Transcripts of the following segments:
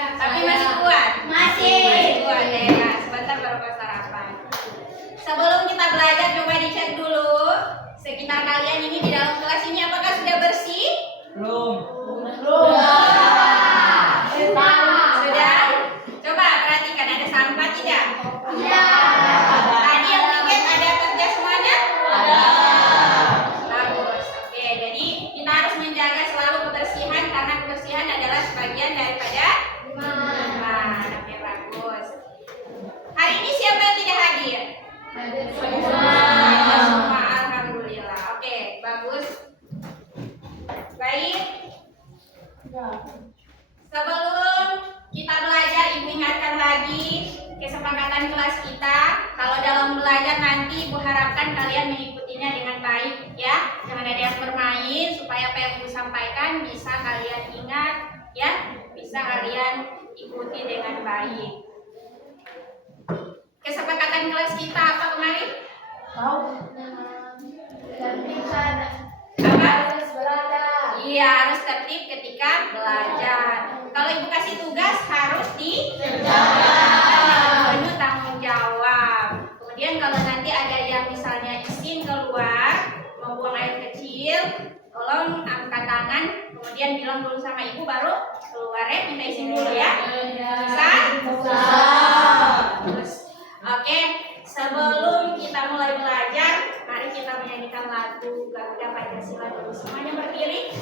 Tapi masih kuat? Masih kuat ya. Sebentar baru ke sarapan. Sebelum kita belajar coba dicek dulu sekitar kalian ini di dalam kelas ini apakah sudah bersih? Belum. Sudah? Coba perhatikan ada sampah tidak? Iya. Tadi yang tiket ada kerja semuanya? Ada. Bagus. Oke, jadi kita harus menjaga selalu kebersihan karena kebersihan adalah sebagian daripada iman. Oke, bagus. Hari ini siapa yang tidak hadir? Semua, alhamdulillah. Oke, bagus. Baik. Sebelum kita belajar, Ibu ingatkan lagi kesepakatan kelas kita. Kalau dalam belajar nanti Ibu harapkan kalian mengikutinya dengan baik ya. Jangan ada yang bermain supaya apa yang Ibu sampaikan bisa kalian ingat ya. Bisa kalian ikuti dengan baik. Kesepakatan kelas kita apa kemarin? Apa? Iya, harus tertib ketika belajar. Kalau Ibu kasih tugas harus dikerjakan penuh tanggung jawab. Kemudian kalau nanti ada yang misalnya izin keluar mau buang air kecil, tolong angkat tangan, kemudian bilang dulu sama Ibu baru keluar ya, minta izin dulu ya. Bisa? Terus, oke. Sebelum kita mulai belajar, mari kita menyanyikan lagu Garuda Pancasila dulu. Semuanya berdiri.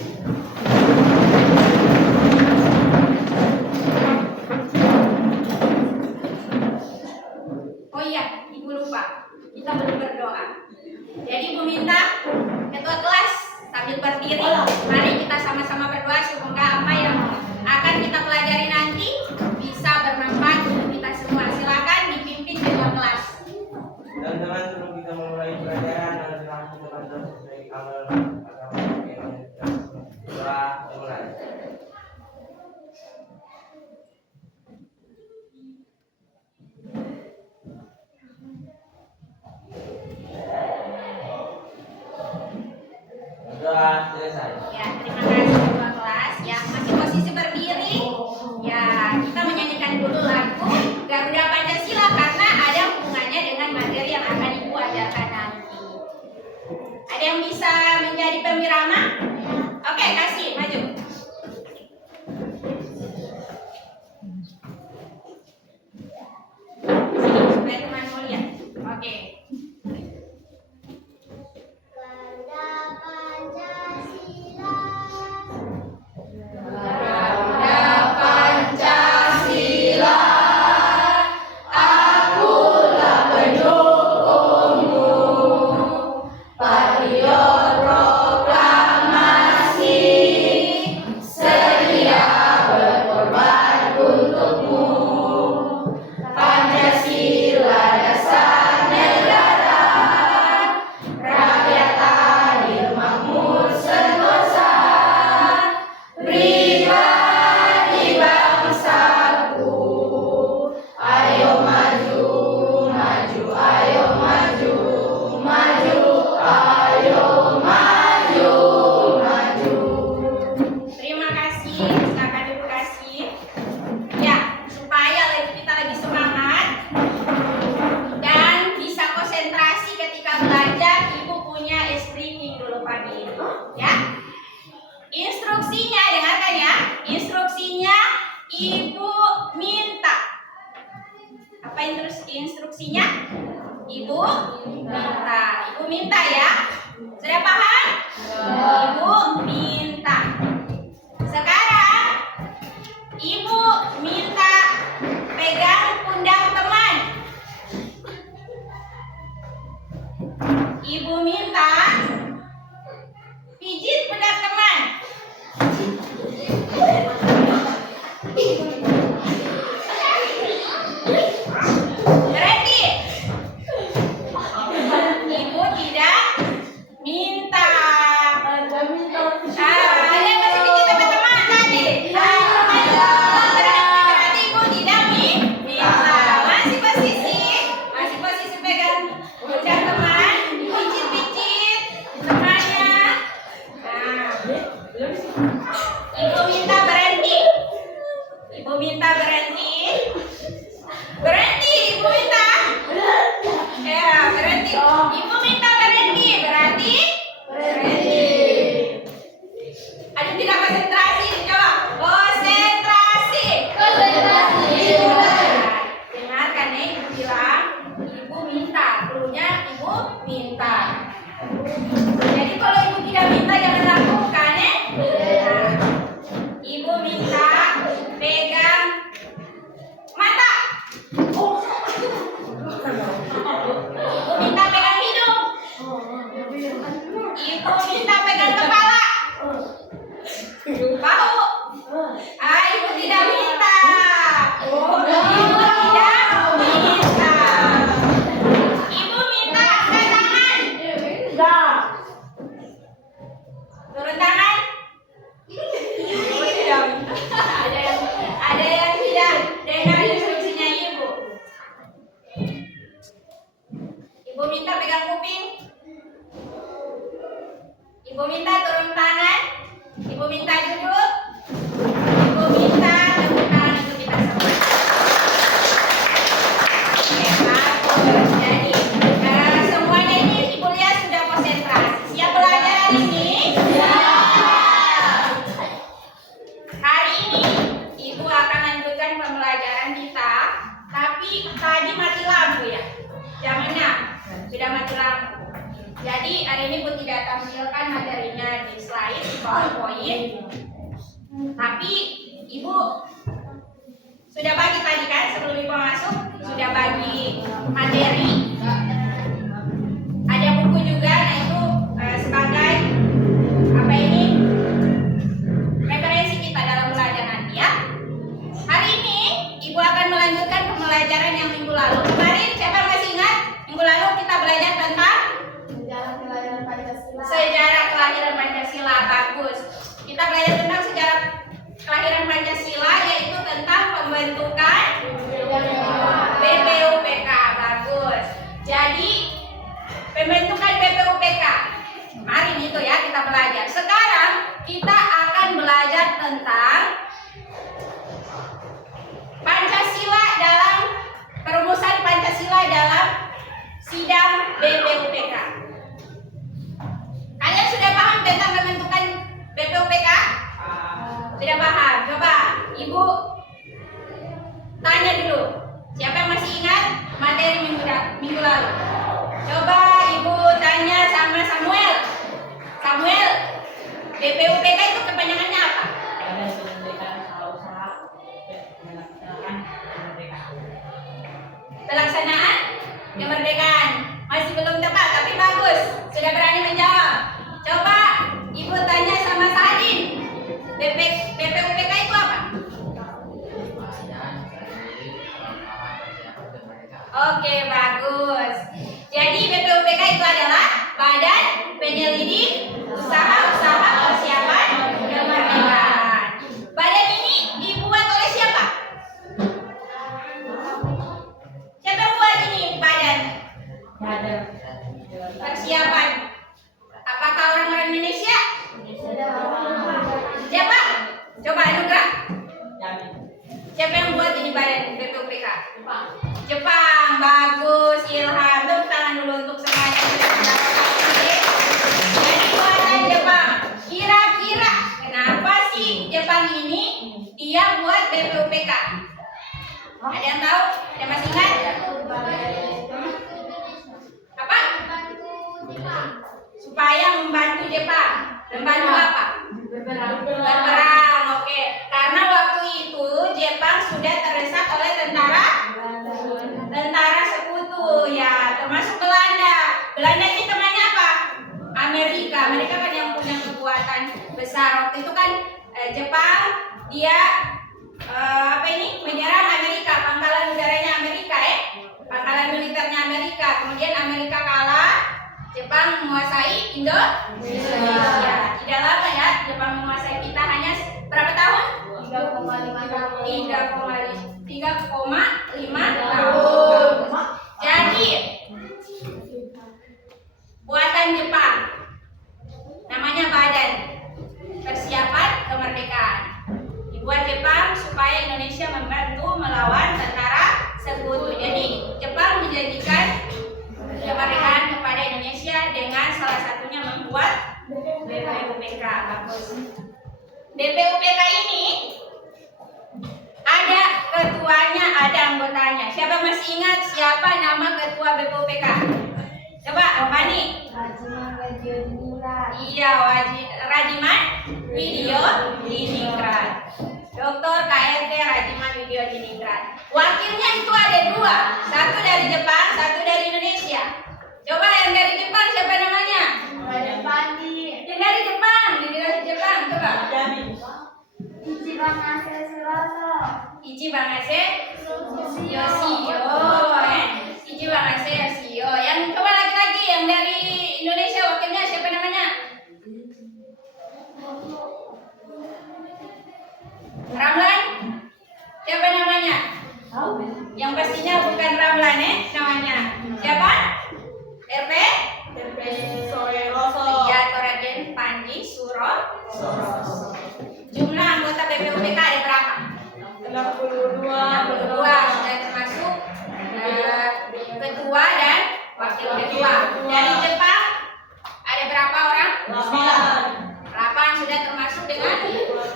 Oh iya, Ibu lupa. Kita belum berdoa. Jadi Ibu minta ketua kelas sambil berdiri. Mari kita sama-sama berdoa semoga apa yang akan kita pelajari nanti bisa bermanfaat untuk kita semua. Silakan dipimpin ketua kelas. Teman-teman, sebelum kita memulai pelajaran, silakan kita baca sesuai amal agama yang telah dimulai. Doa selesai. Ya, terima kasih ketua kelas yang masih posisi berdiri. Ya, kita menyanyikan dulu lagu Garuda Pancasila karena ada hubungannya dengan materi yang akan Ibu ajarkan nanti. Ada yang bisa menjadi pembirama? Oke, kasih, maju. Sini, supaya teman mau lihat. Oke. Terima kasih, silakan Ibu kasih. Ya, supaya kita lebih semangat dan bisa konsentrasi ketika belajar, Ibu punya briefing dulu pagi ini, ya. Instruksinya, dengarkan ya. Instruksinya Ibu minta. Apa instruksinya? Ibu minta. Ibu minta ya. Sudah paham? Ibu minta. Sekarang Ibu minta pegang pundak teman. Ibu minta pijit pundak teman. Berhenti. Ibu tidak minta Ibu minta berhenti. Berhenti, Ibu minta. Ya, berhenti. Ibu minta berhenti. Berarti berhenti. Ada tidak konsentrasi? Coba. Konsentrasi. Dengarkan nih, Ibu bilang. Ibu minta. Cluenya Ibu minta. Jadi kalau Ibu tidak minta jangan lakukan ya. Ibu minta pegang mata. Ibu minta pegang hidung. Ibu minta pegang kepala. Bahu. Ibu tidak minta. Ibu tidak minta. Ibu minta angkat tangan. Turun tangan. Ibu tidak minta. Ada yang tidak dengar instruksinya Ibu. Ibu minta pegang kuping. Ibu minta turun tangan. Ibu minta duduk. Ibu minta tepuk tangan untuk kita semua. Oke, bagus. Jadi semuanya ini Ibu lihat sudah konsentrasi. Siap belajar hari ini? Hari ini Ibu akan lanjutkan pembelajaran kita. Tapi tadi mati lampu ya. Jamnya sudah mati lampu. Jadi hari ini Bu tidak tampilkan materinya di slide, di PowerPoint. Tapi Ibu sudah bagi tadi kan sebelum Ibu masuk, sudah bagi materi. Ada buku juga, nah itu sebagai apa ini referensi kita dalam belajar nanti ya. Hari ini Ibu akan melanjutkan pembelajaran yang minggu lalu. Kemarin siapa masih ingat? Minggu lalu kita belajar tentang sejarah kelahiran Pancasila. Bagus. Kita belajar tentang sejarah kelahiran Pancasila, yaitu tentang pembentukan BPUPK. Bagus. Jadi pembentukan BPUPK kemarin itu ya kita belajar. Sekarang kita akan belajar tentang Pancasila dalam perumusan Pancasila dalam sidang BPUPK. Kalian sudah paham tentang pembentukan BPUPK? Sudah paham? Coba Ibu tanya dulu. Siapa yang masih ingat materi minggu lalu? Coba Ibu tanya sama Samuel. Samuel, BPUPK itu kepanjangannya apa? Pelaksanaan kemerdekaan. Masih belum tepat, tapi bagus. Sudah berani menjawab. Coba Ibu tanya sama Sadin. BPUPK itu apa? Oke, bagus. Jadi BPUPK itu adalah Badan Penyelidik Usaha-usaha Persiapan Kemerdekaan. Badan ini dibuat oleh siapa? Siapa yang buat ini badan? Persiapan. Apakah orang-orang Indonesia? Siapa? Coba Nugra. Siapa yang buat ini badan BPUPK? Jepang. Bagus. Ilham. Tepuk tangan dulu untuk semuanya. Jadi buatan Jepang. Kira-kira kenapa sih Jepang ini dia buat BPUPK? Ada yang tahu? Ada masih ingat? Apa? Supaya membantu Jepang. Membantu apa? Berperang. Oke. Karena waktu itu Jepang sudah terdesak oleh tentara sekutu ya, termasuk Belanda. Belanda ini temannya apa? Amerika. Mereka kan yang punya kekuatan besar. Waktu itu kan Jepang dia menyerang Amerika, pangkalan udaranya Amerika pangkalan militernya Amerika. Kemudian Amerika kalah, Jepang menguasai Indonesia. Tidak lama ya Jepang menguasai kita, hanya berapa tahun? 3,5 tahun. Jadi buatan Jepang namanya Badan Persiapan Kemerdekaan. Dibuat Jepang supaya Indonesia membantu melawan tentara sekutu. Jadi Jepang menjanjikan kemerdekaan kepada Indonesia dengan salah satunya membuat BPUPK. Bagus. BPUPK ini ada ketuanya, ada anggotanya. Siapa masih ingat siapa nama ketua BPUPK? Coba, Fani. Iya, Rajiman Widyo Diningrat. Dr. KRT Rajiman Widyo Diningrat. Wakilnya itu ada dua, satu dari Jepang, satu dari Indonesia. Coba yang dari Jepang siapa namanya? Yang dari Jepang, coba. Ichi Bangase Yoshio, Ichi Bangase Yoshio. Yang coba lagi yang dari Indonesia wakilnya siapa namanya? Ramlan? Siapa namanya? Yang pastinya bukan Ramlan namanya. Siapa? RP? Ya, Toraden Panji Suro. Jumlah anggota BPUPK ada berapa? 62 sudah termasuk ketua dan wakil ketua. Dari Jepang ada berapa orang? 8 sudah termasuk dengan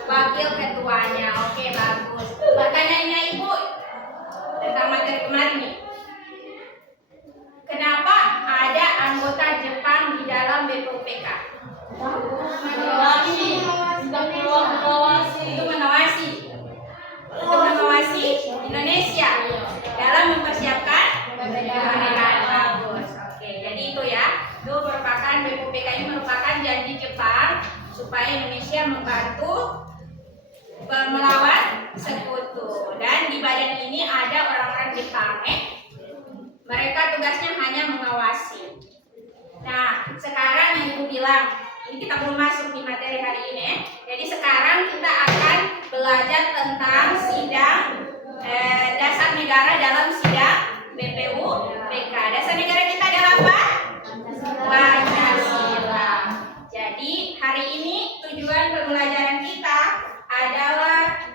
wakil ketuanya. Oke, bagus. Pertanyaannya Ibu tentang materi kemarin nih. Kenapa ada anggota Jepang di dalam BPUPK? Untuk mengawasi Indonesia dalam mempersiapkan kemerdekaan. Bagus. Oke, jadi itu ya. Itu merupakan BPUPK ini merupakan janji Jepang supaya Indonesia membantu melawan sekutu. Dan di badan ini ada orang-orang Jepang. Mereka tugasnya hanya mengawasi. Nah, sekarang yang Ibu bilang, ini kita belum masuk di materi hari ini. Jadi sekarang kita akan belajar tentang sidang dasar negara dalam sidang BPUPK. Dasar negara kita adalah apa? Pancasila. Jadi hari ini tujuan pembelajaran kita adalah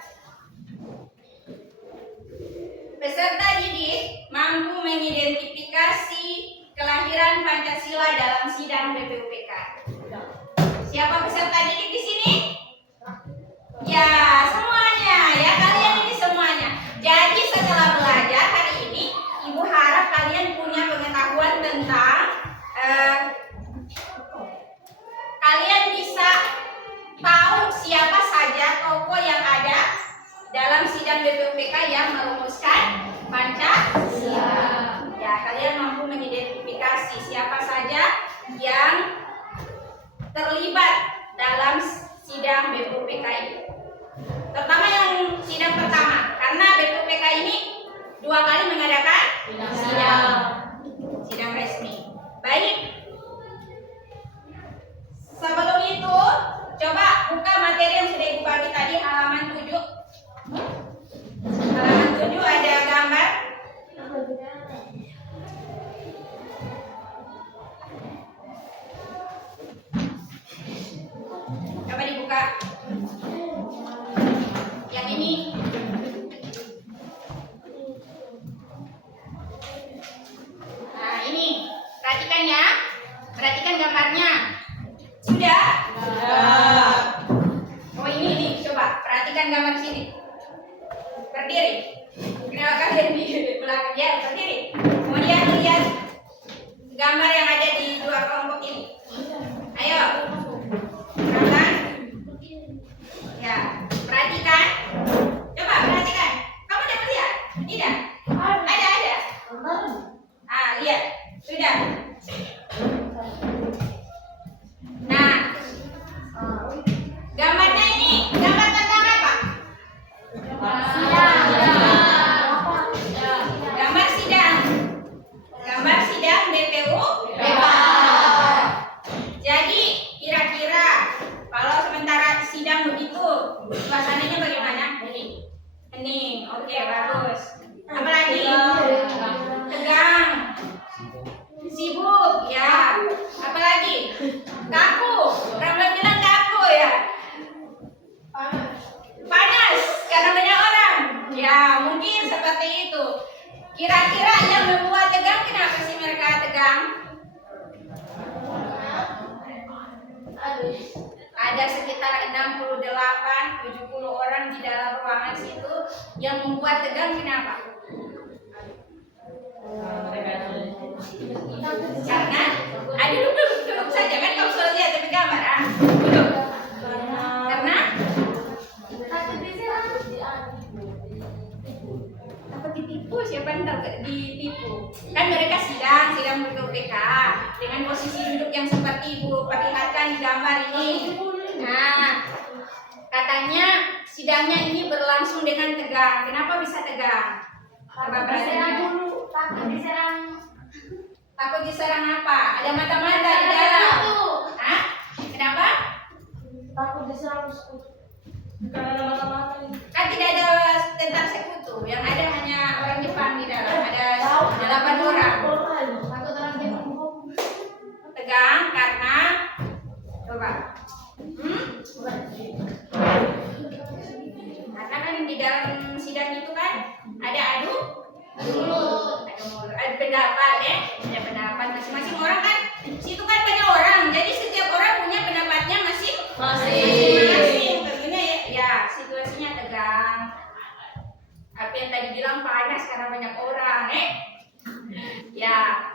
peserta didik mampu mengidentifikasi kelahiran Pancasila dalam sidang BPUPK. Siapa peserta didik di sini? Ya, semuanya. Ya, kalian ini semuanya. Jadi setelah belajar hari ini, Ibu harap kalian punya pengetahuan tentang kalian bisa tahu siapa saja tokoh yang ada dalam sidang BPUPK yang merumuskan Pancasila. Ya, kalian mampu mengidentifikasi siapa saja yang terlibat dalam sidang BPUPK ini. Terutama yang sidang pertama, karena BPUPK ini 2 kali mengadakan sidang resmi. Baik. Sebelum itu, coba buka materi yang sudah Ibu bagi tadi, halaman 7. Halaman 7 ada gambar. Coba dibuka. Yang ini. Nah, ini. Perhatikan ya. Perhatikan gambarnya. Sudah? Oh, ini. Coba perhatikan gambar sini. Berdiri. Kenapa kalian di belakang? Ya, berdiri. Kemudian lihat gambar yang ada di 2 kelompok ini. Ayo. Perhatikan. Ya, perhatikan. Coba perhatikan. Kamu udah melihat? Tidak? Ada. Lihat. Sudah. Nah, gambarnya ini gambar tentang apa? Gambar sidang. Gambar sidang BPUPK. Jadi kira-kira kalau sementara sidang begitu, suasananya bagaimana? Hening. Oke, bagus. Apalagi? Tegang. Sibuk, ya. Apalagi? Kaku. Ramlan bilang kaku ya. Panas karena banyak orang. Ya, Ya, mungkin seperti itu. Kira-kira yang membuat tegang, kenapa sih mereka tegang? Ada sekitar 68-70 orang di dalam ruangan situ. Yang membuat tegang kenapa? Karena duduk saja kan, kamu sudah lihat tapi gambar duduk. Karena takut ditipu, siapa yang takut ditipu? Kan mereka sidang BPUPK dengan posisi duduk yang seperti Ibu perlihatkan di gambar ini. Nah, katanya sidangnya ini berlangsung dengan tegang. Kenapa bisa tegang? Coba perhatikan. Takut diserang apa? Ada mata-mata di dalam. Hah? Kenapa? Takut diserang karena ada mata-mata. Kan tidak ada tentang sekutu, yang ada hanya orang Jepang di dalam. Ada 8 orang. Takut orang Jepang. Tegang karena coba. Karena kan di dalam sidang itu kan ada adu mulut, ada pendapat ada pendapat masing-masing orang kan. Situ kan banyak orang, jadi setiap orang punya pendapatnya masing-masing. Tentunya ya situasinya tegang. Apa yang tadi bilang panas karena banyak orang, ya.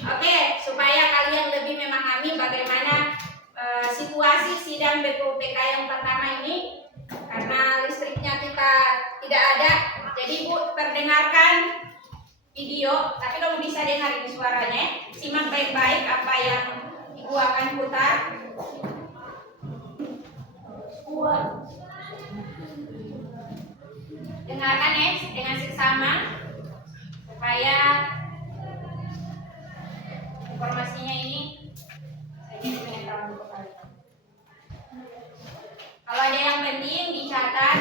Oke, supaya kalian lebih memahami bagaimana situasi sidang BPUPK yang pertama ini, karena listriknya kita tidak ada, jadi Bu perdengarkan video, tapi kamu bisa dengar ini suaranya. Simak baik-baik apa yang Ibu akan putar. Dengarkan dengan seksama supaya informasinya ini saya mengetahui kembali. Kalau ada yang penting dicatat.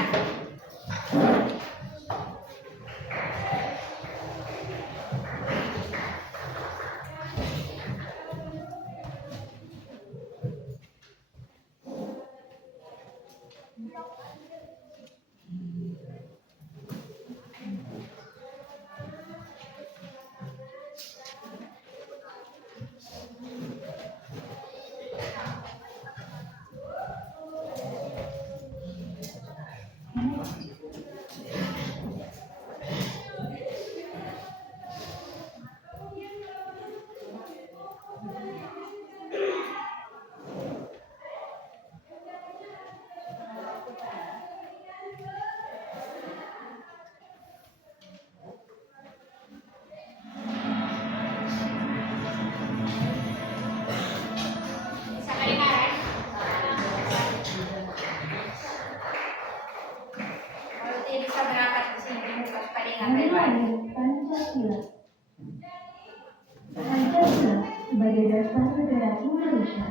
Pancasila sebagai dasar negara Indonesia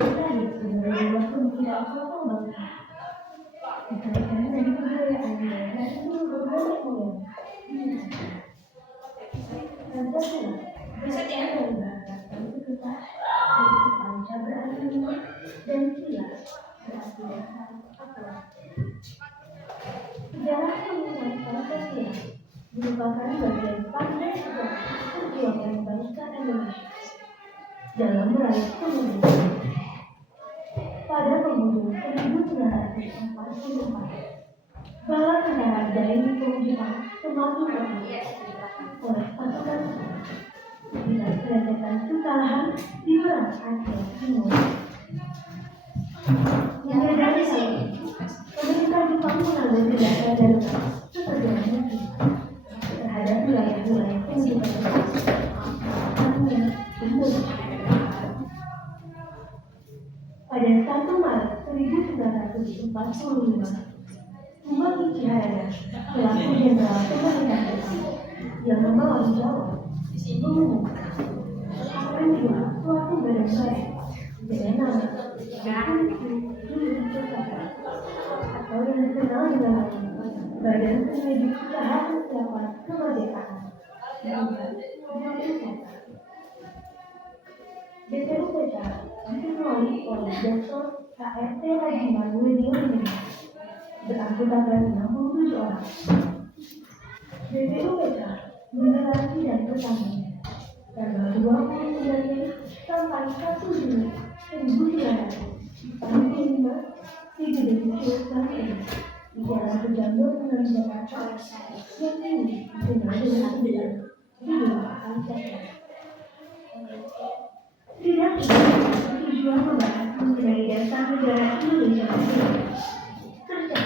lahir sebagai sebuah pemikiran suatu bangsa. Dikaitkan dari kebudayaan dan seluruh berbagai negara. Pancasila berasal dari bahasa Sanskerta, yaitu panca berarti rumah dan sila berarti dasar atau. Sejarah pembukaan Pancasila merupakan bagian penting sejarah perjuangan bangsa Indonesia dalam meraih kemerdekaan. Pada penghujung 1944, bala tentara dari Jepang semakin berkembang oleh pasukan dengan menyelesaikan kekalahan di perang Aceh Timur. Menyadari hal ini, pemerintah Jepang mengambil tindakan darurat seperti mungkin terhadap wilayah-wilayah yang diperbatasan Aceh Timur. Pada 1 Maret 1945, Umar Kiharada, selaku jenderal pemerintah Jepang yang membawa Jawa, mengumumkan akan dibuat suatu badan baru dengan nama atau yang dikenal dengan Badan Penyedia Usaha Persiapan Kemerdekaan BPUPK diketuai oleh Dr. KRT Rajiman Widyo beranggotakan 67 orang. menggelar sidang pertamanya tanggal 29 Mei sampai 1 Juni 1945 di Gedung Sultan di Jalan Pegambar Medan Jakarta yang kini dikenal dengan sebutan Gedung Pancasila. Sidang ini bertujuan membahas mengenai dasar negara Indonesia Merdeka serta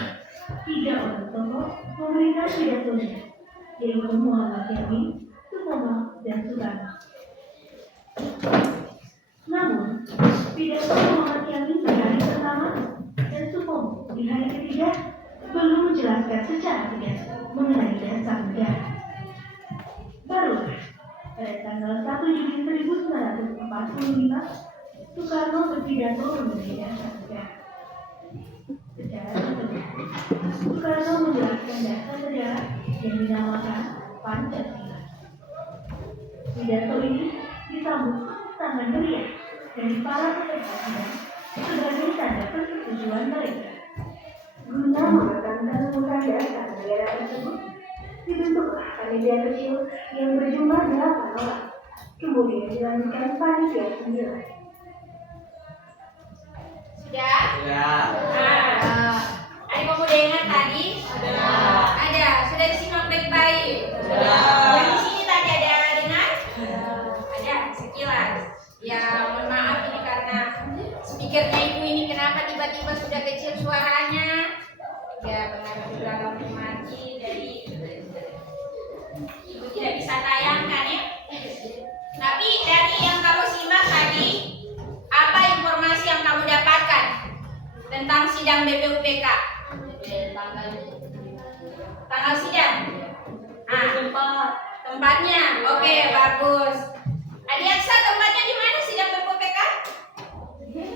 3 orang tokoh memberikan pidatonya, yaitu Muhammad Yamin, Sukarno, dan Soekarno. Namun, pidato Muhammad Yamin di hari pertama dan Sukarno di hari ketiga belum menjelaskan secara tegas mengenai dasar negara. Barulah pada tanggal 1 Juni 1945, Soekarno berpidato mengenai dasar negara. Secara tertulis, Soekarno menjelaskan dasar negara yang dinamakan Pancasila. Pidato ini disambut tangan meriah dari para peserta sidang sebagai tanda persetujuan mereka. Guna menekankan muatan dasar negara tersebut, dibentuklah panitia kecil yang berjumlah 8 orang. Kemudian dilanjutkan panitia 9. Sudah? Sudah. Ada pemuda ingat tadi? Ada. Sudah disimak baik-baik? Sudah. Yang di sini tadi ada dengar? Ada sekilas. Ya, mohon maaf ini karena speakernya ibu ini kenapa tiba-tiba sudah kecil suaranya? Ya, benar juga kamu mati. Jadi ibu tidak bisa tayangkan ya. Tapi dari yang kamu simak tadi, apa informasi yang kamu dapatkan tentang sidang BPUPK? Tanggal sidang? Tempatnya? Oke, bagus. Adiaksa, tempatnya di mana sidang BPUPK?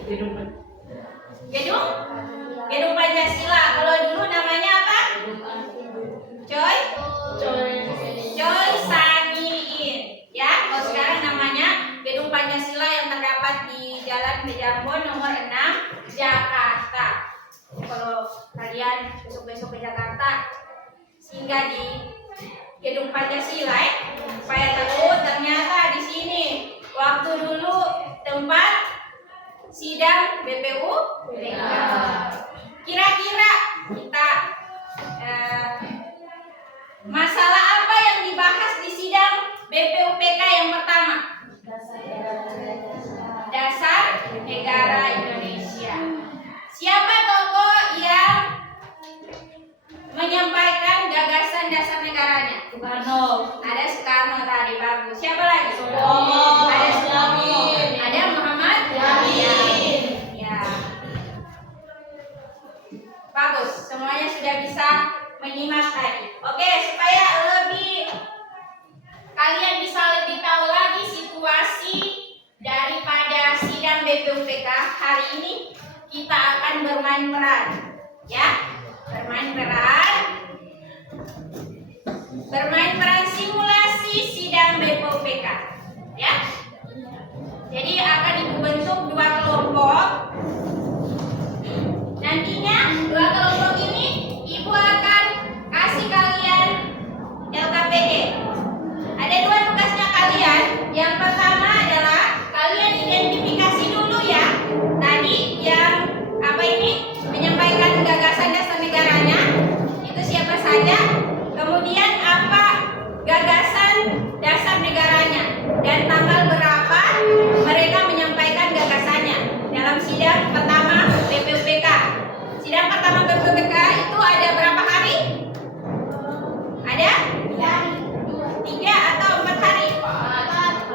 Gedung? Gedung Pancasila. Kalau dulu namanya apa? Coy Saniin. Ya, kalau sekarang namanya Gedung Pancasila yang terdapat di Jalan Bejambon nomor 6, Jakarta. Kalau kalian besok-besok ke Jakarta, singgah di Gedung Pancasila ya, supaya tahu ternyata di sini waktu dulu tempat sidang BPUPK. Kira-kira kita masalah apa yang dibahas di sidang BPUPK yang pertama? Dasar negara Indonesia. Siapa tokoh yang menyampaikan gagasan dasar negaranya? Soekarno. Ada Soekarno tadi, bagus. Siapa lagi? Soekarno. Ada Soekarno. Yamin. Ada Muhammad Yamin. Ya. Bagus, semuanya sudah bisa menyimak tadi. Oke, supaya kalian bisa lebih tahu lagi situasi daripada sidang BPUPK hari ini, kita akan bermain peran, ya, bermain peran simulasi sidang BPUPK, ya. Jadi akan ibu bentuk 2 kelompok. Nantinya 2 kelompok ini ibu akan kasih kalian LKPD. Ada 2 tugasnya kalian. Yang pertama adalah kalian identifikasi dulu ya. Tadi yang menyampaikan gagasan dasar negaranya itu siapa saja. Kemudian apa gagasan dasar negaranya dan tanggal berapa mereka menyampaikan gagasannya dalam sidang pertama BPUPK. Sidang pertama BPUPK itu ada berapa hari? Ada? 3 atau 4 hari?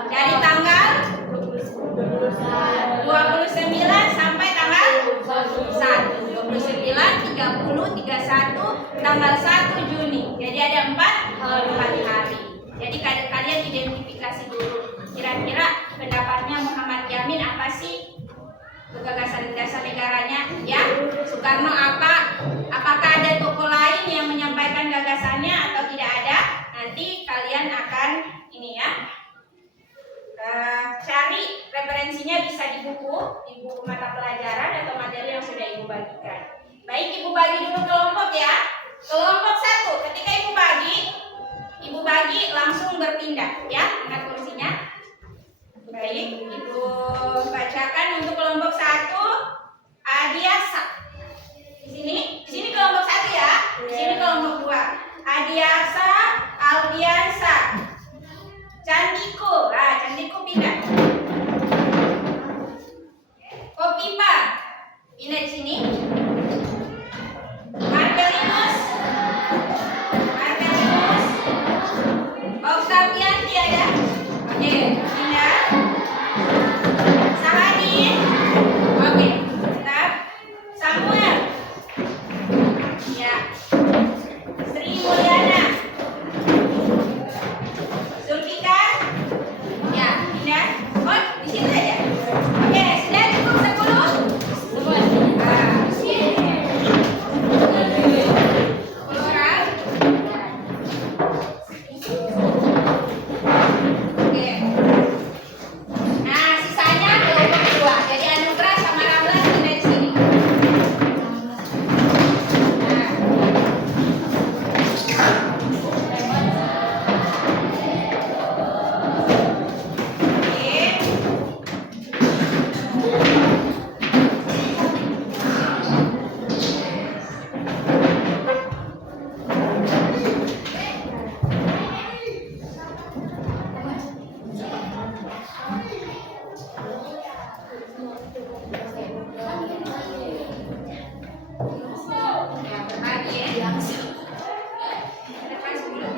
Dari tanggal 29 sampai tanggal 1. 29, 30, 31, tanggal 1 Juni. Jadi ada 4 hari. Jadi kalian identifikasi dulu. Kira-kira pendapatnya Muhammad Yamin apa sih? Gagasan dasar negaranya, ya. Soekarno apa? Apakah ada tokoh lain yang menyampaikan gagasannya atau tidak ada? Nanti kalian akan ini ya. Cari referensinya bisa di buku mata pelajaran atau materi yang sudah ibu bagikan. Baik, ibu bagi dulu kelompok ya. Kelompok 1, ketika ibu bagi langsung berpikir berpindah ya. Ingat fungsinya. Baik, Ibu bacakan untuk kelompok 1 Adiasa. Di sini kelompok 1 ya. Di sini kelompok 2. Adiasa, Aldiansa. Candiku. Nah, Candiku pindah. Kopipa. Pindah di sini. Margelinus. Octavian tiada. Oke, pindah. Sahadin. Oke, tetap. Samuel. Ya. Sri Mulyana. Zulfikar. Ya, pindah. Oh, di situ aja. Oke, sudah cukup 10. Nah, sini. 10 orang. Oke. Nah, sisanya kelompok 2. Jadi Anugrah sama Ramlan pindah di sini. Nah. Oke. Ya, berbagi ya. Depan sebelum.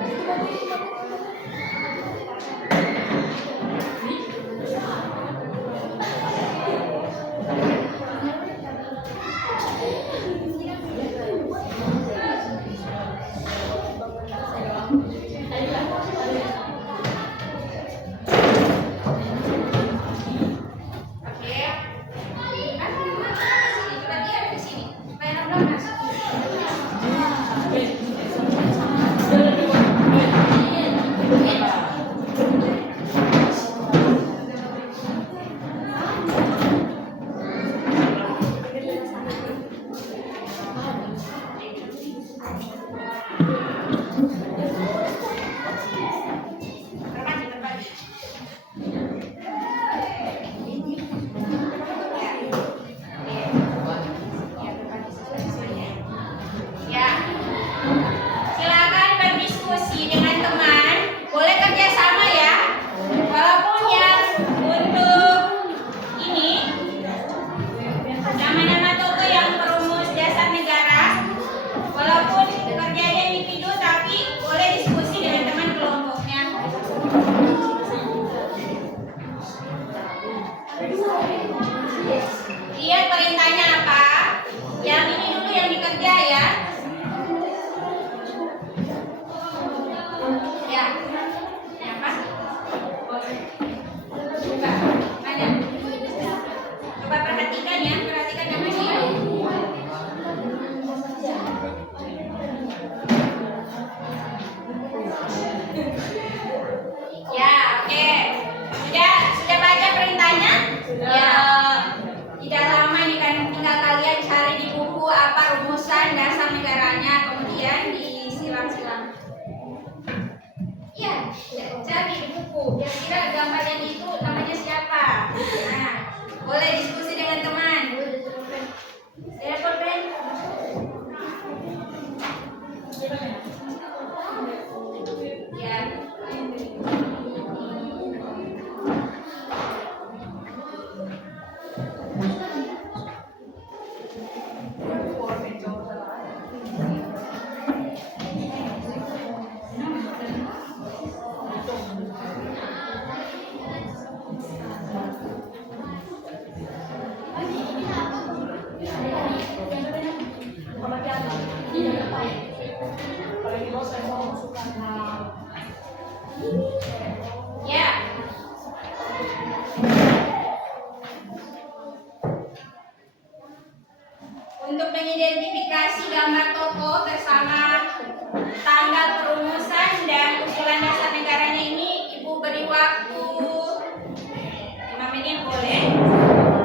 Oke. Coba dia di sini. Supaya Ramlan masuk. Berbagi, berbagi. Ya. Silakan berdiskusi dengan teman. Boleh kerjasama ya. Walaupun yang untuk ini nama-nama toko yang perumus dasar negara, walaupun kerjanya individu, tapi boleh diskusi dengan teman kelompoknya. Lihat perintahnya apa. Yang ini dulu yang dikerja ya. Ya. Ini apa? Coba. Mana? Coba perhatikan ya. Perhatikan yang ini. Ya, oke. Sudah baca perintahnya? Ya. Tidak lama ini kan tinggal kalian cari di buku apa rumusan dasar negaranya, kemudian disilang-silang. Iya, cari di buku. Kira-kira gambar yang itu namanya siapa? Nah, boleh diskusi dengan teman. Telepon friend. Ya. Ya. Untuk mengidentifikasi gambar toko bersama tanggal perumusan dan usulan dasar negaranya ini, Ibu beri waktu 5 menit boleh.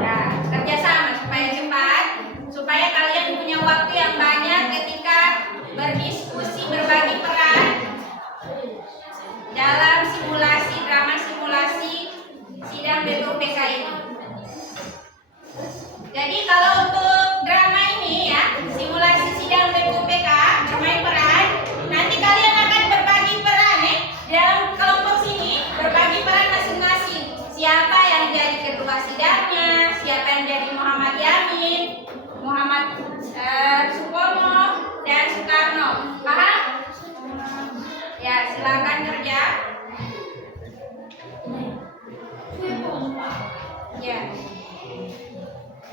Nah, kerjasama supaya cepat, supaya kalian punya waktu yang banyak ketika berdiskusi, berbagi peran dalam simulasi Silakan kerja. Ya.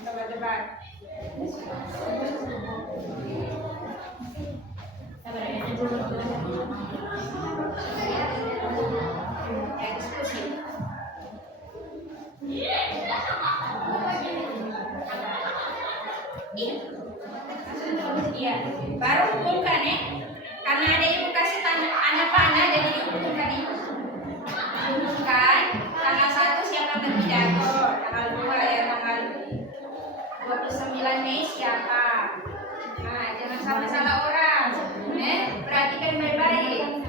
Tebak-tebak. Ya, diskusi. Iya, baru hukumkan ya. Karena ada ibu kasih tanda panah jadi dihukumkan itu. Hukumkan tanggal 1 siapa berpidato, tanggal 2 ya tanggal 29 Mei siapa. Nah, jangan sampai salah orang. Perhatikan baik-baik.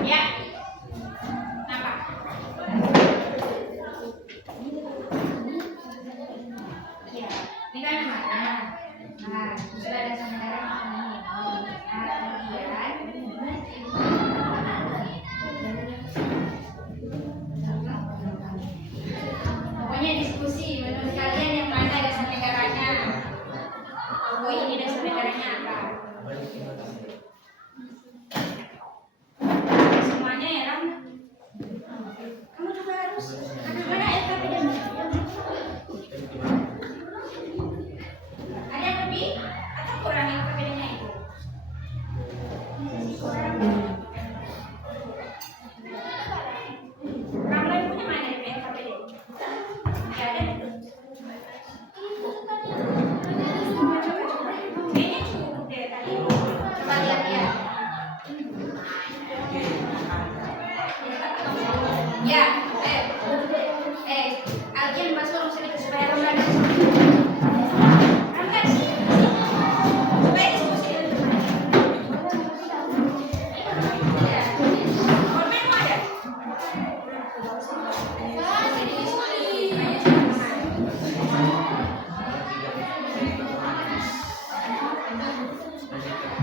Ya. Apa? Ya, ini kan mana? Nah, sudah ada sementara ini. Pokoknya diskusi menurut kalian yang mana dasar negaranya? Oh, ini dasar negaranya apa? Semuanya ya, Ram? Kamu juga harus. Mana LKPD? Ada yang lebih atau kurang LKPD-nya itu? Kurang. Kamu lagi punya mana LKPD? Nggak ada. Kayaknya cukup deh tadi. Coba lihat-lihat. Ya, Alkian masuk sedikit supaya Ram ada Ram kan sih, supaya diskusi. Ya, korban mau ada. Jadi diskusi.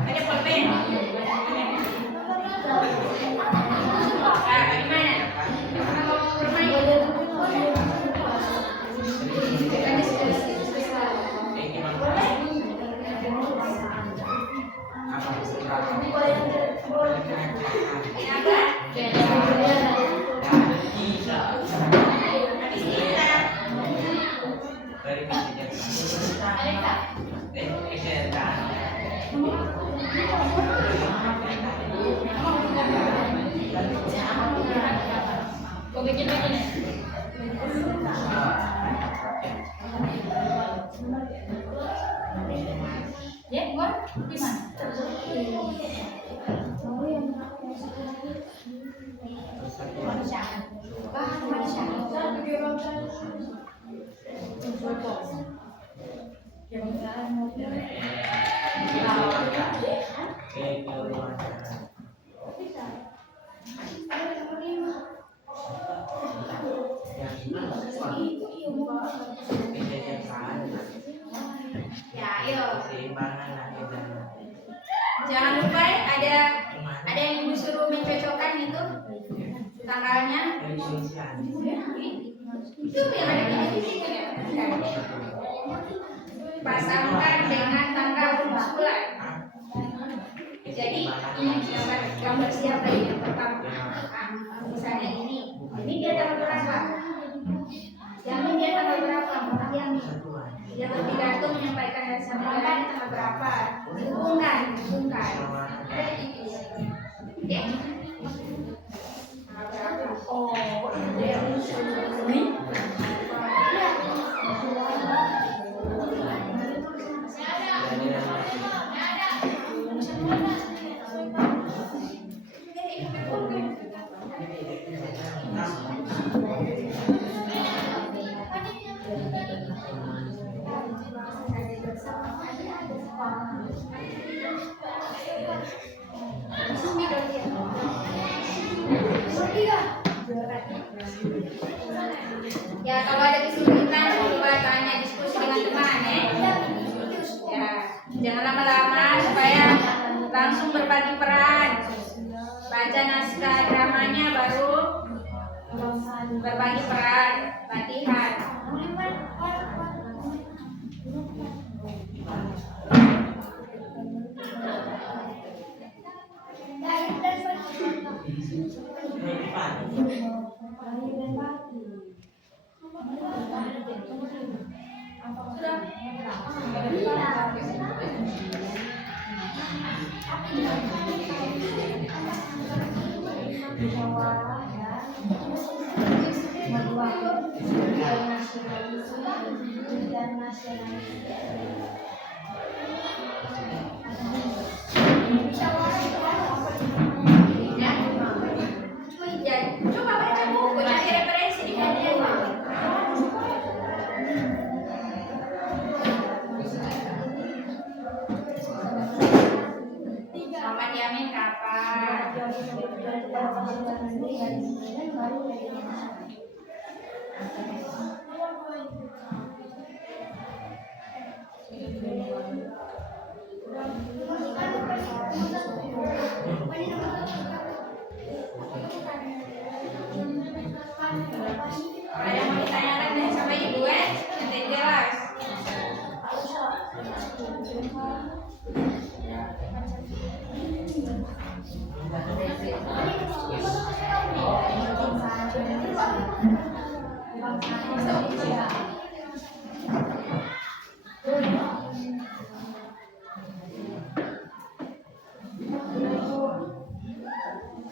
Ada korban. Bagaimana? Mau bermain? Ya, ayo. Jangan lupa ada yang ibu suruh mencocokkan itu tanggalnya. Itu yang ada di sini kan? Pasangkan dengan tanggal bulan. Jadi ini gambar siapa ini yang pertama? Misalnya ini dia tanggal berapa? Yang ini dia tanggal berapa? Yang pidato menyampaikan hasil Sambungkan tambah berapa? Hubungkan. Ya. Ya, kalau ada kesulitan coba tanya diskusi dengan teman ya. Ya, jangan lama-lama supaya langsung berbagi peran. Baca naskah dramanya baru berbagi peran, latihan. Ya, coba baca buku, cari referensi di buku. Selamat Yamin kapan? Ada yang mau ditanyakan deh sama ibu nanti jelas.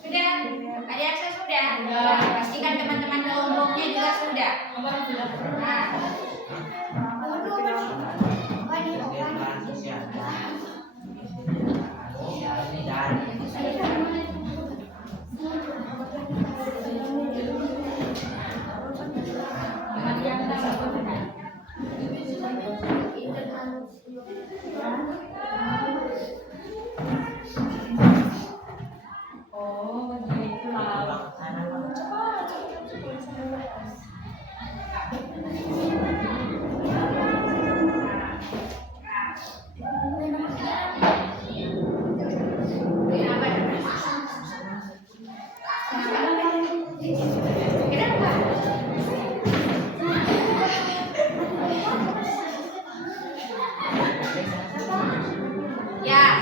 Sudah? Ada akses sudah? Pastikan teman-teman kelompoknya juga sudah. Nah, ya.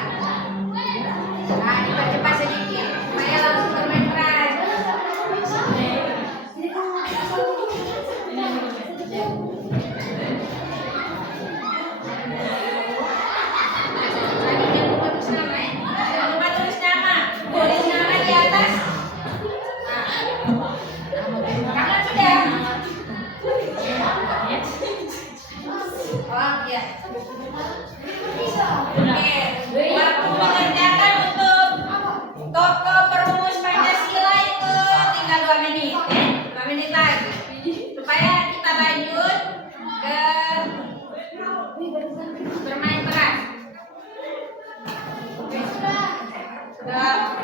Nah, dipercepat sedikit supaya langsung bermain peran. Lagi jangan lupa tulis nama ya. Jangan lupa tulis nama. Tulis nama di atas. Kamu sudah? Oh, ya. Oke, waktu mengerjakan untuk tokoh perumus Pancasila itu tinggal 2 menit, ya? 2 menit lagi, supaya kita lanjut ke bermain peran. Sudah.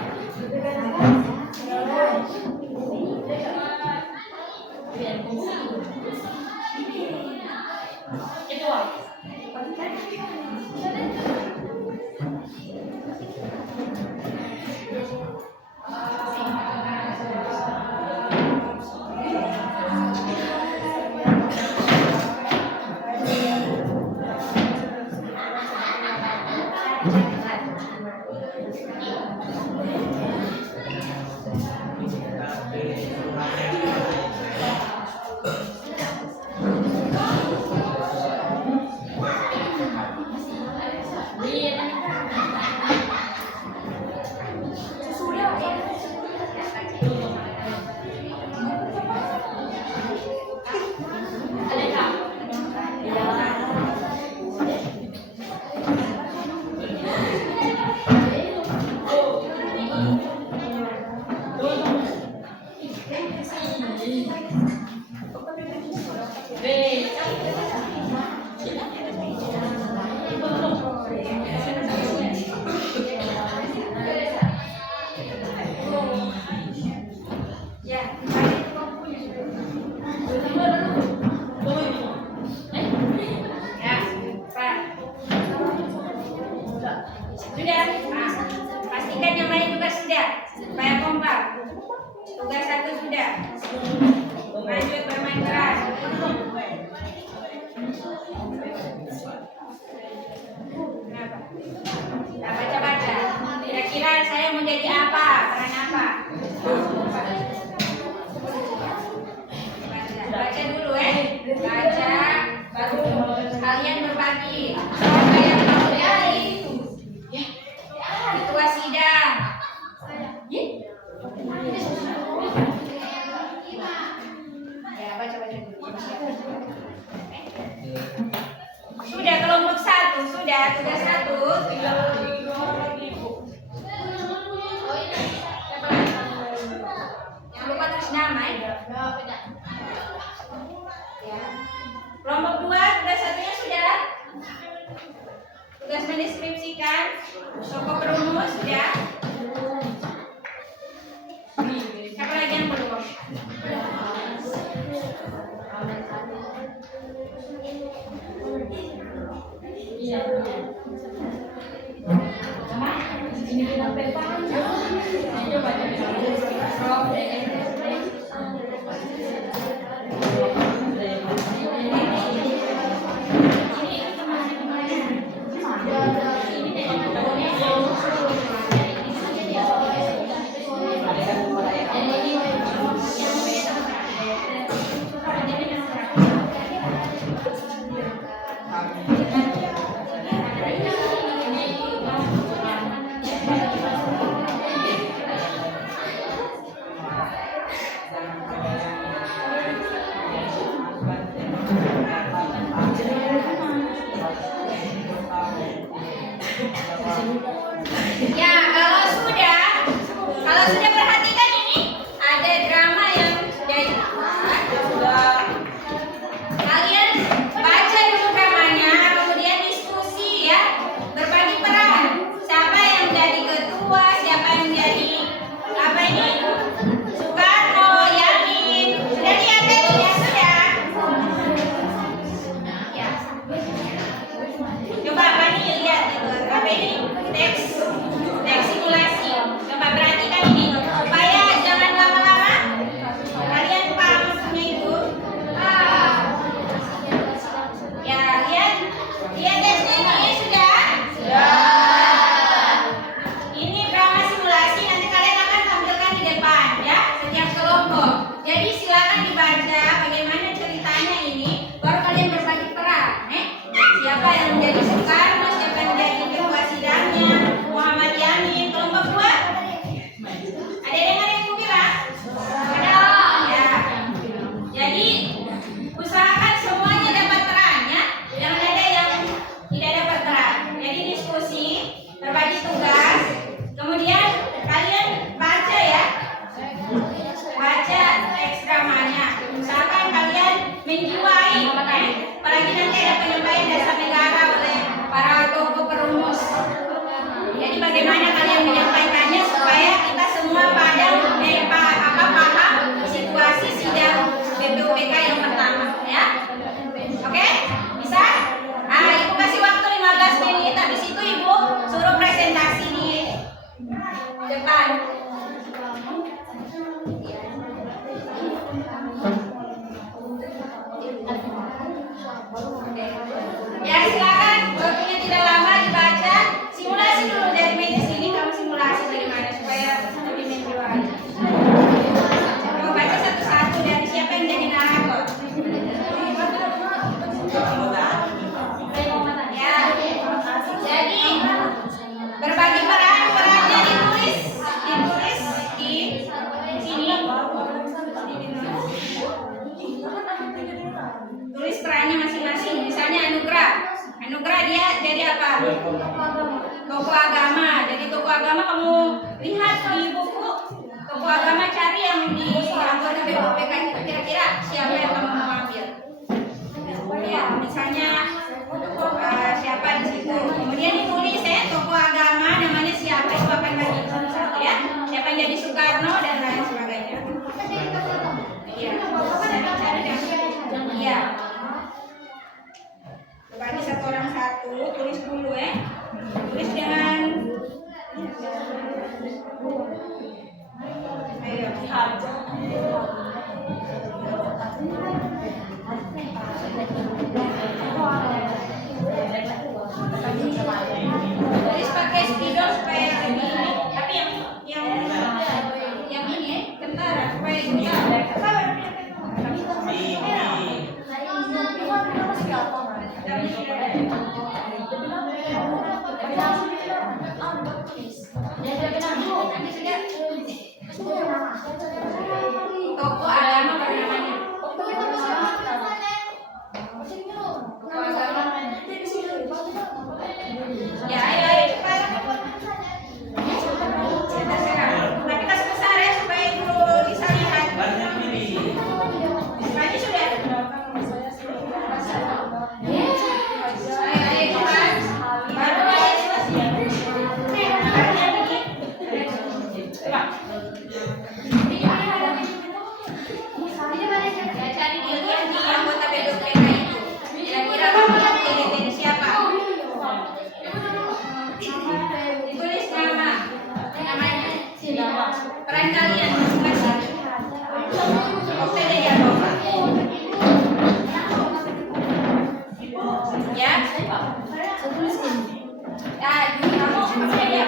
Sudah? Nah, pastikan yang lain juga sudah supaya kompak. Tugas satu sudah. Lanjut bermain keras. Kenapa? Nah, baca-baca. Kira-kira saya mau jadi apa? Peran apa? Baca dulu baca baru kalian berbagi apa yang kamu dari ketua sidang. Ya, baca dulu. Sudah kelompok 1, sudah tugas 1. Jangan lupa tulis nama ya. Kelompok 2, tugas 1-nya sudah. Tugas mendeskripsikan tokoh perumus sudah. Siapa lagi yang belum? Ya, kalau sudah perhatikan ini ada drama yang sudah dibuat. Kalian baca dulu dramanya, kemudian diskusi ya, berbagi peran. Siapa yang jadi ketua, siapa yang jadi apa ini? Soekarno, Yamin. Sudah lihat ya, sudah. Ya. Coba apa nih lihat itu apa ini? Teks simulasi. Coba perhatikan ini supaya jangan lama-lama kalian paham maksudnya itu. Ya, lihat teksnya ini sudah. Ini drama simulasi, nanti kalian akan tampilkan di depan ya, setiap kelompok. Jadi silakan dibaca bagaimana ceritanya ini, baru kalian berbagi peran. Siapa yang menjadi Soekarno, siapa yang menjadi ketua sidangnya, Muhammad Yamin. Kelompok 2, ada dengar yang aku bilang? Ada. Ya. Jadi usahakan semuanya dapat peran ya, jangan ada yang tidak dapat peran. Jadi diskusi, berbagi tugas, kemudian kalian baca ya, baca teks dramanya. Usahakan kalian menjiwai, apalagi nanti ada penyampaian dasar negara oleh para tokoh perumus. Jadi bagaimana kalian menyampaikannya supaya kita semua paham situasi sidang BPUPK yang pertama ya. Oke? Bisa? Nah, Ibu kasih waktu 15 menit, habis itu Ibu suruh presentasi di depan. Ya, silakan. Waktunya tidak lama dibaca. Simulasi dulu dari meja sini, kamu simulasi bagaimana supaya lebih menjiwai. Kamu baca satu-satu dari siapa yang jadi narator. Ya. Jadi berbagi perannya ditulis di sini. Tulis perannya masing-masing. Misalnya Anugrah dia jadi apa? Tokoh agama. Jadi tokoh agama kamu lihat di buku tokoh agama, cari yang di anggota BPUPK itu kira-kira siapa yang kamu mau ambil. Ya, misalnya siapa di situ. Kemudian ditulis tokoh agama namanya siapa, itu akan bagi satu-satu ya. Siapa yang jadi Soekarno dan lain sebagainya. Iya. Iya. Bagi satu orang satu, tulis dulu tulis dengan Tulis pakai spidol supaya lebih ini. Tapi yang ini tentara supaya gentar. Toko agama apa namanya? Toko agama. Ya, ayo cepat. Tapi kasih besar ya supaya itu bisa lihat. Barisnya pilih. Tadi sudah. Ayo cepat. Baru aja selesai. Barunya begini. Coba. Ya cari dilihat di anggota BPK itu. Kira-kira kamu ini siapa? Ditulis namanya, peran kalian masing-masing. Oke deh ya, ya. Kamu oke ya. Tulis aja ya.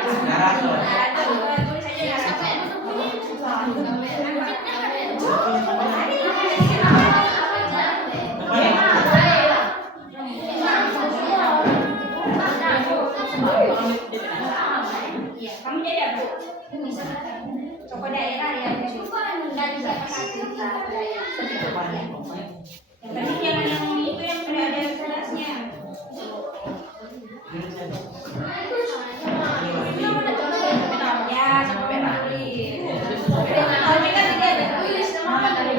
Iya, kamu jadi apa? Toko daerah ya. Dan siapa satu? Tapi jangan yang itu yang sudah ada tugasnya. Ya, coba beta tulis. Tapi kan tidak ada tulis nama tadi.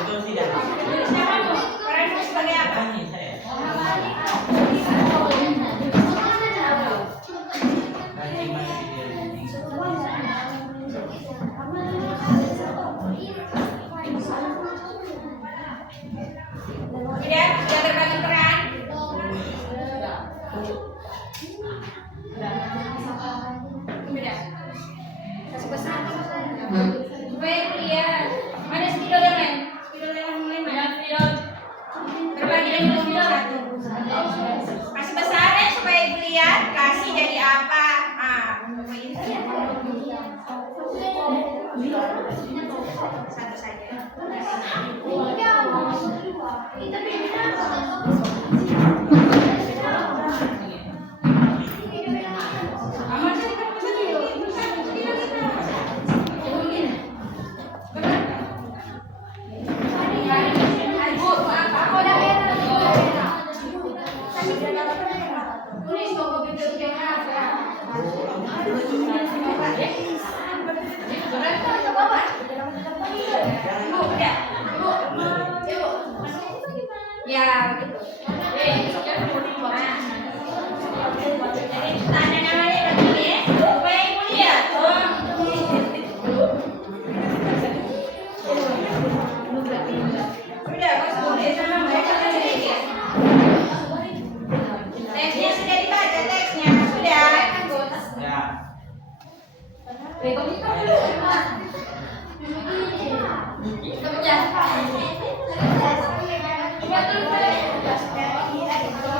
Itu tidak. Tulis namamu. Peranmu sebagai apa? Sudah terbagi peran. Sudah. Kasih pesan. Supaya lihat. Mana spidol yang lain? Spidol yang lain mana? Berbagi dan kelompok satu. Kasih besar ya supaya ibu lihat. Kasih jadi apa? Satu saja. Ya, begitu. Jadi tanda namanya begini ya, supaya ibu lihat. Sudah, kau sudah sama mereka tadi ya. Teksnya sudah dibaca, teksnya sudah. Ya. Kita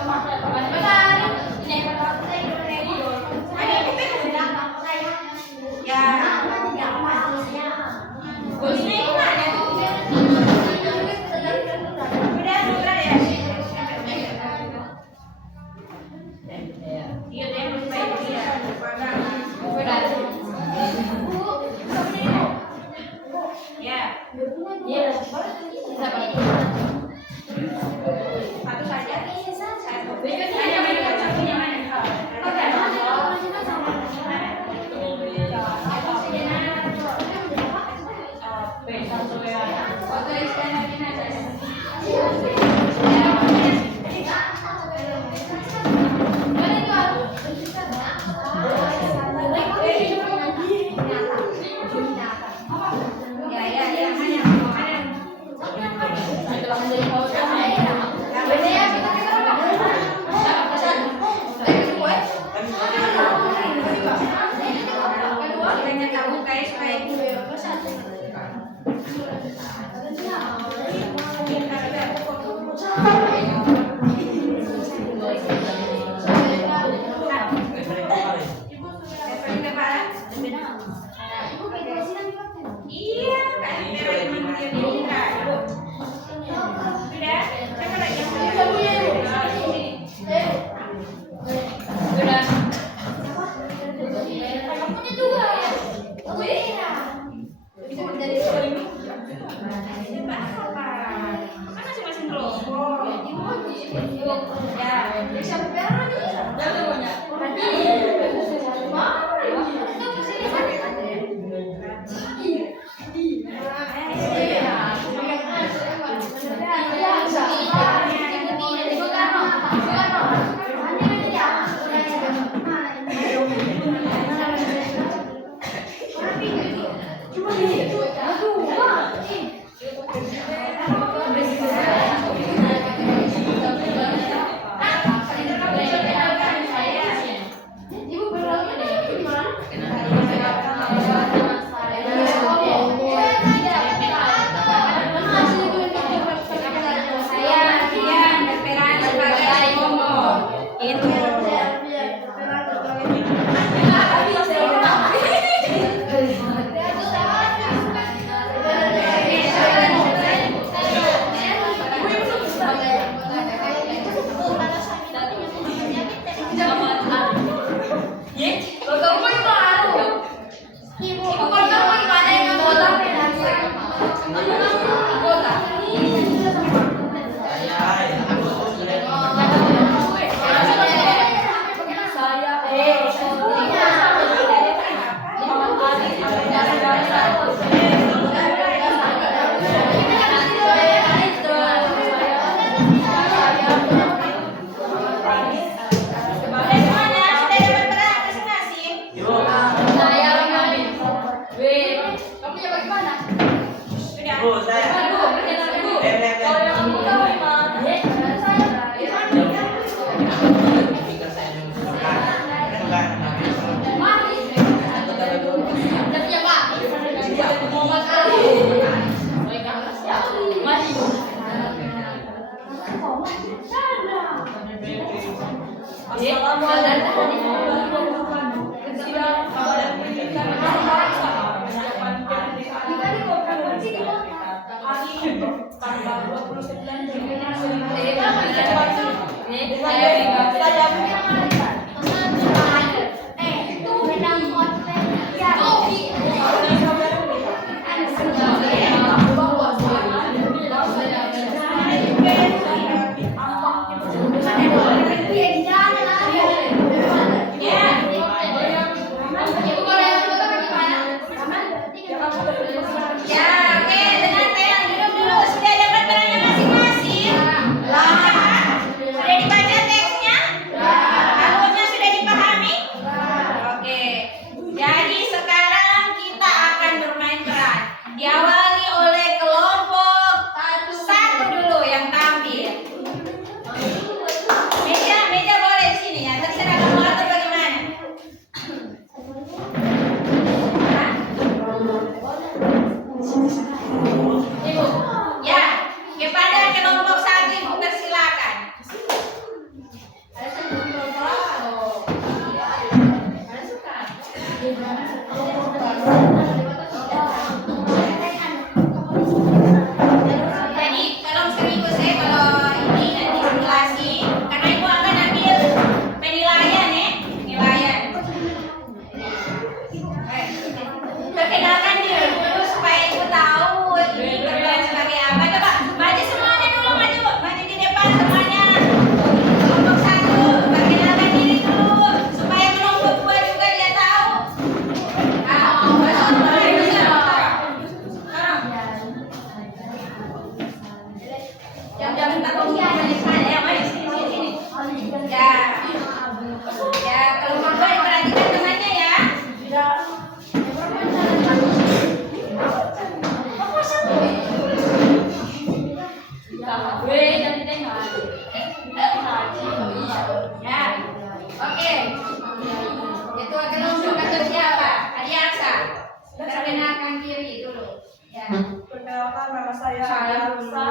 Perkenalkan, nama saya Arsa.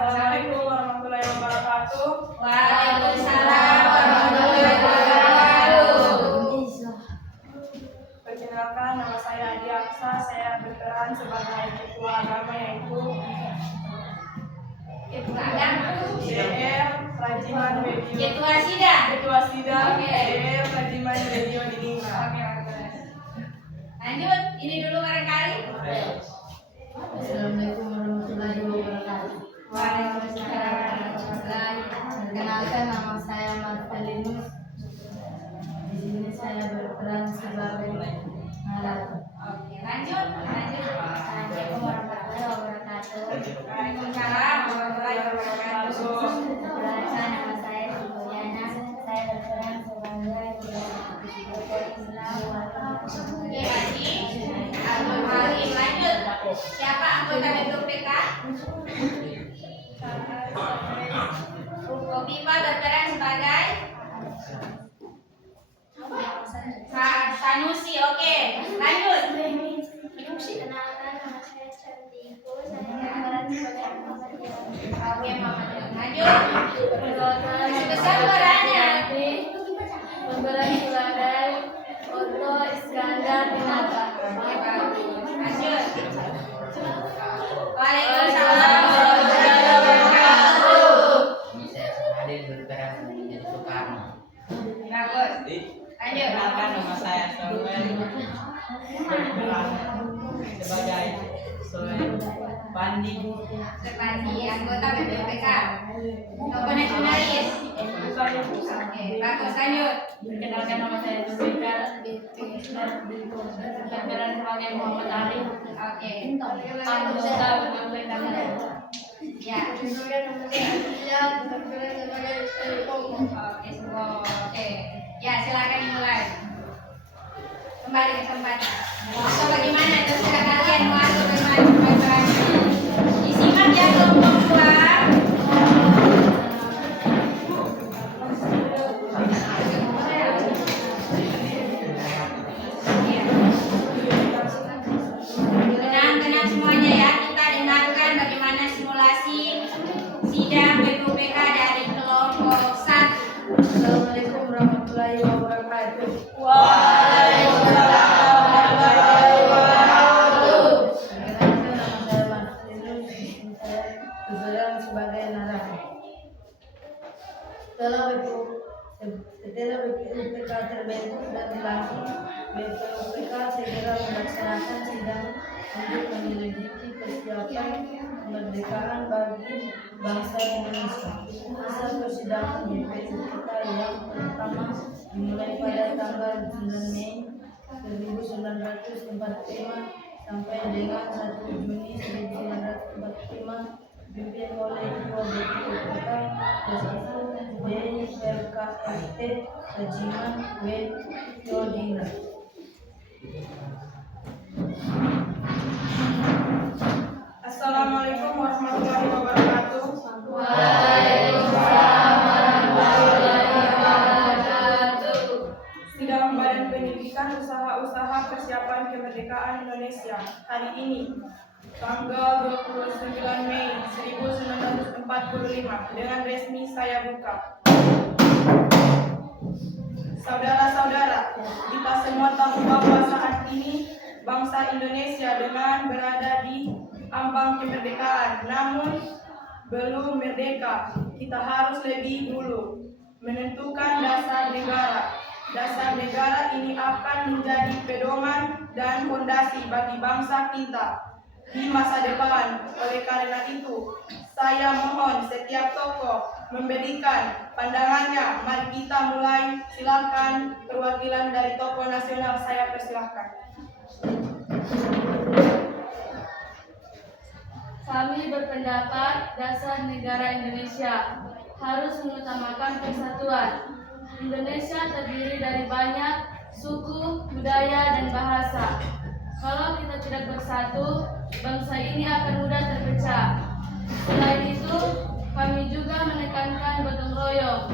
Assalamualaikum warahmatullahi wabarakatuh. Waalaikumsalam warahmatullahi wabarakatuh. Perkenalkan, nama saya Adi Aksa. Saya berperan sebagai ketua agama yaitu DR Rajiman Radio. Ketua sidang. Ketua sidang Oke. DR Rajiman Radio di Ningrat. Oke, lanjut. Ini dulu barangkali. Assalamualaikum warahmatullahi wabarakatuh. Waalaikumsalam warahmatullahi wabarakatuh. Perkenalkan, nama saya Marcelinus. Di sini saya berperan sebagai alat. Oke, lanjut. Assalamualaikum warahmatullahi wabarakatuh. Waalaikumsalam warahmatullahi wabarakatuh. Perkenalkan, nama saya Sukoyan. Perkenalkan, nama saya Samuel. Berperan sebagai Soel Bandi. Seperti anggota BPUPK. Tokoh nasionalis. Oke, bagus lanjut. Perkenalkan, nama saya Zulfikar. Berperan sebagai Muhammad Arif. Oke. Anggota BPUPK. Ya. Oke, semua. Oke. Ya, silakan dimulai. Kembali ke tempat. Atau bagaimana terserah kalian mau atur bagaimana. Disimak ya kelompok 2. Tenang semuanya ya, kita dengarkan bagaimana simulasi sidang BPUPK dari kelompok 1. Assalamualaikum warahmatullahi wabarakatuh. Sebagai narasumber. Setelah BPUPK terbentuk dan dilantik, BPUPK segera melaksanakan sidang untuk menyelidiki persiapan kemerdekaan bagi bangsa Indonesia. Masa persidangan BPUPK yang pertama dimulai pada tanggal 9 Mei 1945 sampai dengan 1 Juni 1945, dipimpin oleh Ketua BPUPK DPRKRT Regiman W. Yodina. Assalamualaikum warahmatullahi wabarakatuh. Sidang Badan Pendidikan Usaha-Usaha Persiapan Kemerdekaan Indonesia hari ini, tanggal 29 Mei 1945, dengan resmi saya buka. Saudara-saudara, kita semua tahu bahwa saat ini bangsa Indonesia dengan berada di ambang kemerdekaan, namun belum merdeka. Kita harus lebih dulu menentukan dasar negara. Dasar negara ini akan menjadi pedoman dan fondasi bagi bangsa kita di masa depan. Oleh karena itu, saya mohon setiap tokoh memberikan pandangannya. Mari kita mulai. Silakan perwakilan dari tokoh nasional, saya persilahkan. Kami berpendapat dasar negara Indonesia harus mengutamakan persatuan. Indonesia terdiri dari banyak suku, budaya, dan bahasa. Kalau kita tidak bersatu, bangsa ini akan mudah terpecah. Selain itu, kami juga menekankan gotong royong.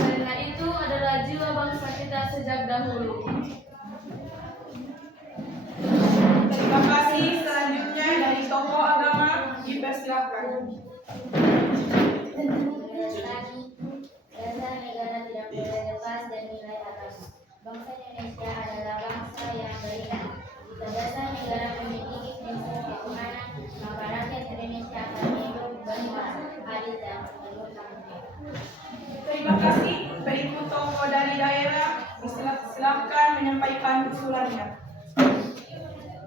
Karena itu adalah jiwa bangsa kita sejak dahulu. Terima kasih. Selanjutnya dari tokoh agama, dipersilakan. Dasar negara tidak boleh lepas dari nilai agama. Bangsa Indonesia adalah bangsa yang beriman. Jika dasar negara memiliki prinsip keimanan, maka rakyat Indonesia akan hidup beriman, adil dan penuh tanggung jawab. Terima kasih. Berikut tokoh dari daerah, silakan menyampaikan usulannya.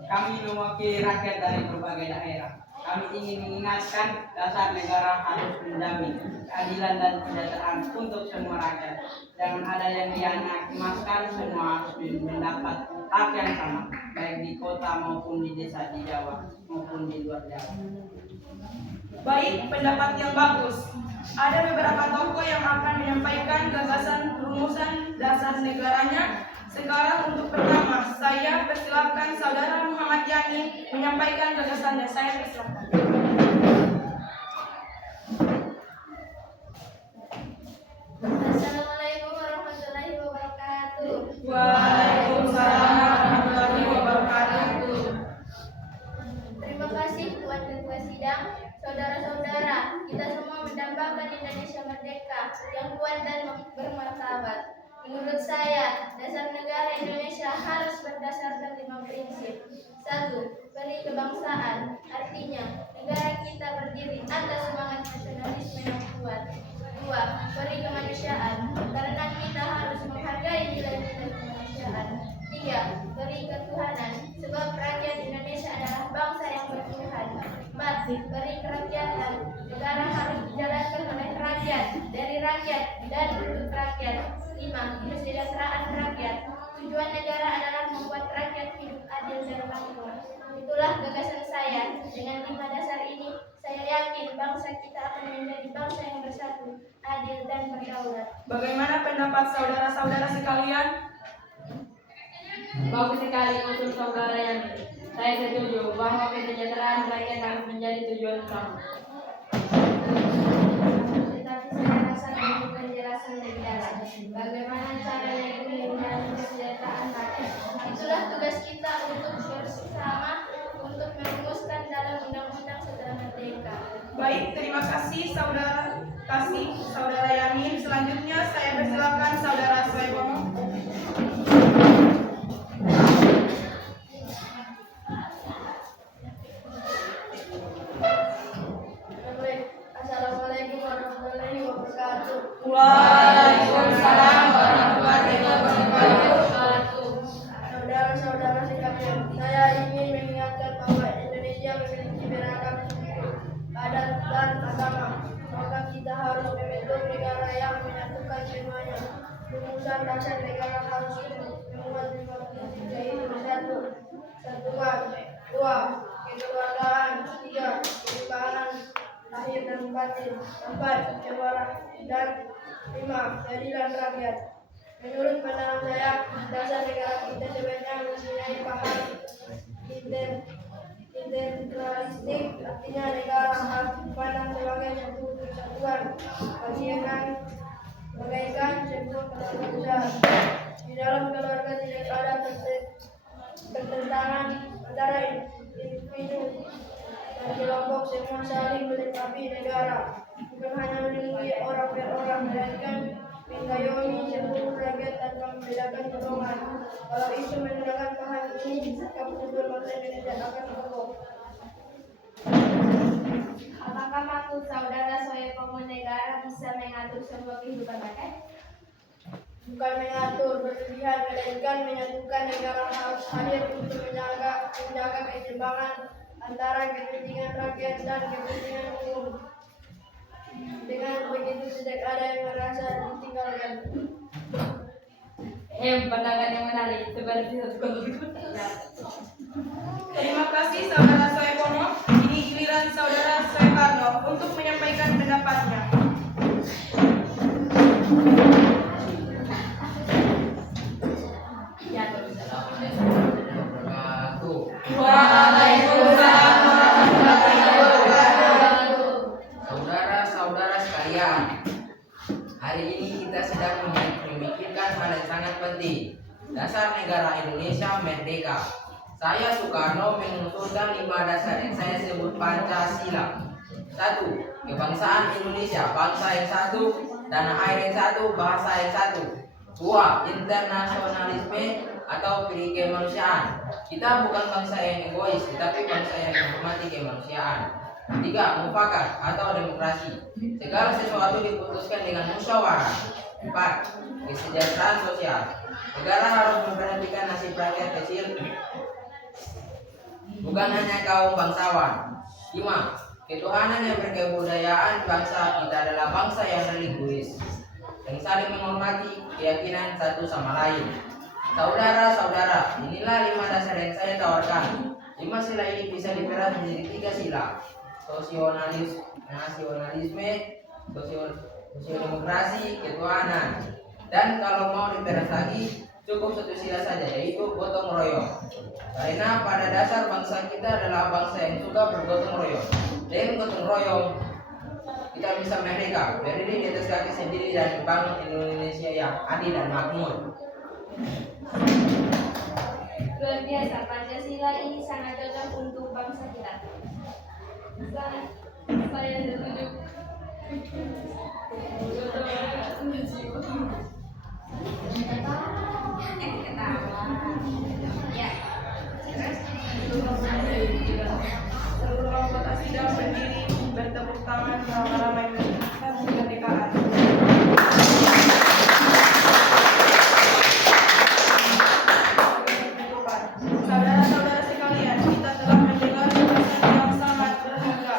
Kami mewakili rakyat dari berbagai daerah. Kami ingin mengingatkan dasar negara harus menjamin keadilan dan kesejahteraan untuk semua rakyat. Jangan ada yang dianakmaskan, semua harus mendapat hak yang sama, baik di kota maupun di desa, di Jawa maupun di luar Jawa. Baik, pendapat yang bagus. Ada beberapa tokoh yang akan menyampaikan gagasan rumusan dasar negaranya. Sekarang untuk pertama, saya persilakan Saudara Muhammad Yani menyampaikan gagasannya. Saya persilakan. Assalamualaikum warahmatullahi wabarakatuh. Waalaikumsalam warahmatullahi wabarakatuh. Terima kasih Tuan Ketua Sidang. Saudara-saudara, kita semua mendambakan Indonesia merdeka yang kuat dan bermartabat. Menurut saya, dasar negara Indonesia harus berdasarkan 5 prinsip. 1. Peri kebangsaan, artinya negara kita berdiri atas semangat nasionalisme yang kuat. 2. Peri kemanusiaan, karena kita harus menghargai nilai-nilai diberi kerakyatan. Negara harus dijalankan oleh rakyat, dari rakyat, dan untuk rakyat. 5. Kesejahteraan rakyat. Tujuan negara adalah membuat rakyat hidup adil dan makmur. Itulah gagasan saya. Dengan 5 dasar ini, saya yakin bangsa kita akan menjadi bangsa yang bersatu, adil, dan berdaulat. Bagaimana pendapat saudara-saudara sekalian? Bagus sekali usul saudara yang saya setuju bahwa kesejahteraan rakyat harus menjadi tujuan utama. Tetapi saya rasa butuh penjelasan lebih dalam. Bagaimana caranya meningkatkan kesejahteraan rakyat? Itulah tugas kita untuk bersama untuk merumuskan dalam undang-undang setelah merdeka. Baik, terima kasih saudara Yamin. Selanjutnya saya persilakan saudara Suebono. Assalamualaikum warahmatullahi wabarakatuh. Waalaikumsalam warahmatullahi wabarakatuh. Saudara-saudara sekalian, saya ingin mengingatkan bahwa Indonesia memiliki beragam adat dan agama. Maka kita harus membentuk negara yang menyatukan semuanya. Rumusan dasar negara harus memuat 5 prinsip, yaitu 1. Persatuan, 2. Kekeluargaan, 3. Keseimbangan lahir dan batin, 4. Kewarganegaraan, dan 5. Keadilan rakyat. Menurut pandangan saya, dasar negara kita sebenarnya mempunyai paham integralistik, artinya negara harus dipandang sebagai satu kesatuan, bagaikan sebuah keluarga besar. Di dalam keluarga tidak ada pertentangan antara individu dan kelompok, semua saling melengkapi negara, bukan hanya melindungi orang per orang, melainkan mengayomi seluruh rakyat tanpa membedakan golongan. Kalau itu menggunakan paham ini, maka betul bangsa Indonesia akan kokoh. Apakah maksud saudara Soepomo negara bisa mengatur semua kehidupan rakyat? Bukan mengatur berlebihan, melainkan menyatukan. Negara harus hadir untuk menjaga keseimbangan antara kepentingan rakyat dan kepentingan umum. Dengan begitu tidak ada yang merasa ditinggalkan. Pandangan yang menarik seperti satu. Terima kasih saudara Suebono. Ini giliran saudara Soekarno untuk menyampaikan pendapatnya. Waalaikumsalam warahmatullahi wabarakatuh. Saudara-saudara sekalian, hari ini kita sedang memikirkan hal yang sangat penting. Dasar negara Indonesia merdeka. Saya Soekarno mengusulkan 5 dasar yang saya sebut Pancasila. 1. Kebangsaan Indonesia, bangsa yang satu, tanah air yang satu, bahasa yang satu. 2. Internasionalisme atau peri kemanusiaan. Kita bukan bangsa yang egois, tetapi bangsa yang menghormati kemanusiaan. 3. Mufakat atau demokrasi. Segala sesuatu diputuskan dengan musyawarah. 4. Kesejahteraan sosial. Negara harus memperhatikan nasib rakyat kecil, bukan hanya kaum bangsawan. 5. Ketuhanan yang berkebudayaan. Bangsa kita adalah bangsa yang religius, yang saling menghormati keyakinan satu sama lain. Saudara-saudara, inilah 5 dasar yang saya tawarkan. 5 sila ini bisa diperas menjadi 3 sila: nasionalisme, sosiodemokrasi, ketuhanan. Dan kalau mau diperas lagi, cukup 1 sila saja, yaitu gotong royong. Karena pada dasar bangsa kita adalah bangsa yang suka bergotong royong. Dengan gotong royong, kita bisa merdeka, berdiri di atas kaki sendiri dan membangun Indonesia yang adil dan makmur. Luar biasa, Pancasila ini sangat cocok untuk bangsa kita. Saya setuju. Ya. Seluruh anggota sidang berdiri bertepuk tangan beramai-ramai mengucapkan kemerdekaan. Saudara-saudara sekalian, kita telah mendengar ulasan yang sangat berharga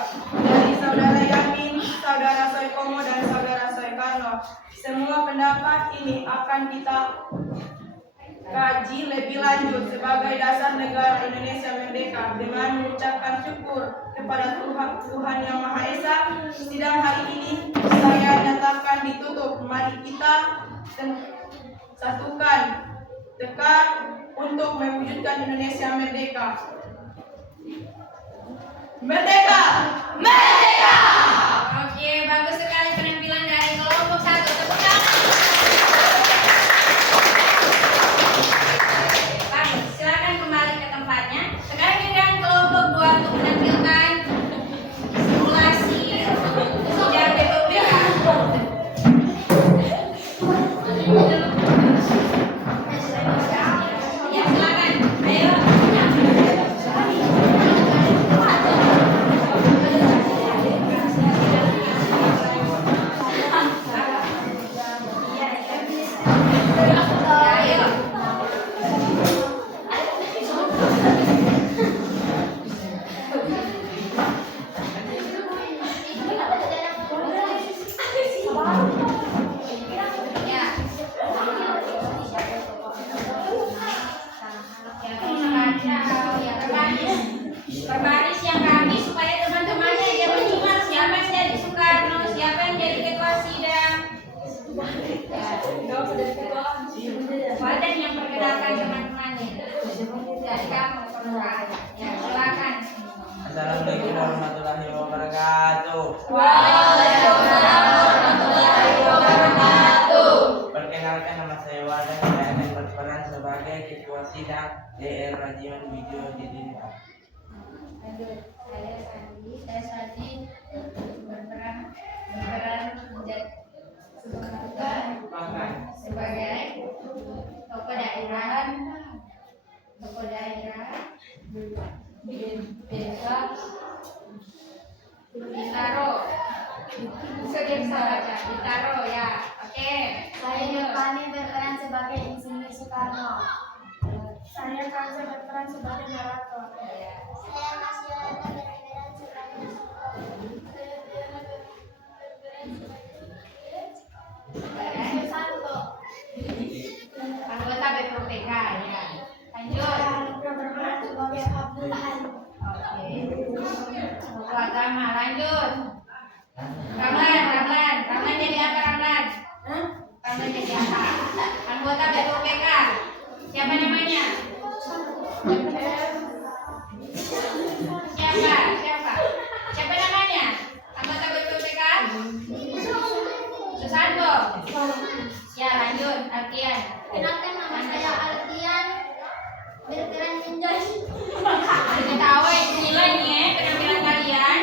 ini akan kita kaji lebih lanjut sebagai dasar negara Indonesia merdeka dengan mengucapkan syukur kepada Tuhan Yang Maha Esa. Sidang hari ini saya nyatakan ditutup. Mari kita satukan tekad untuk mewujudkan Indonesia merdeka. Merdeka! Merdeka! Oke, bagus sekali penampilan dari kelompok 1. Tepuk tangan. Baik, silakan kembali ke tempatnya. Sekarang giliran kelompok 2 untuk menampilkan simulasi sidang BPUPK. Ya, silakan. Ayo. Berbaris yang rapi supaya teman-temannya yang menyimak siapa yang jadi Soekarno, siapa yang jadi ketua sidang. Wadah yang perkenalkan teman-temannya. Dari kamu perkenalkan. Ya, silakan. Assalamualaikum warahmatullahi wabarakatuh. Waalaikumsalam warahmatullahi wabarakatuh. Perkenalkan, nama saya Wadah. Saya akan berperan sebagai ketua sidang DR Rajiman Video Jedinka. Saya Sadi berperan sebagai tokoh daerah Bintaro. Bisa baca Bintaro ya. Oke. Saya Yovani berperan sebagai Insinyur Soekarno. Saya Kanza berperan sebagai narator. Saya Mas Yolanda berperan sebagai Santo. Anggota BPUPK ya. Lanjut. Berperan sebagai Abdul Halim. Oke. Buku agama lanjut. Ramlan jadi apa Ramlan? Ramlan jadi apa? Anggota BPUPK. Siapa namanya? Siapa namanya? Anggota BPUPK? Susanto. Ya lanjut, Alkian. Kenalkan, nama saya Alkian berperan menjadi Ketawa nilai nih ya penampilan kalian.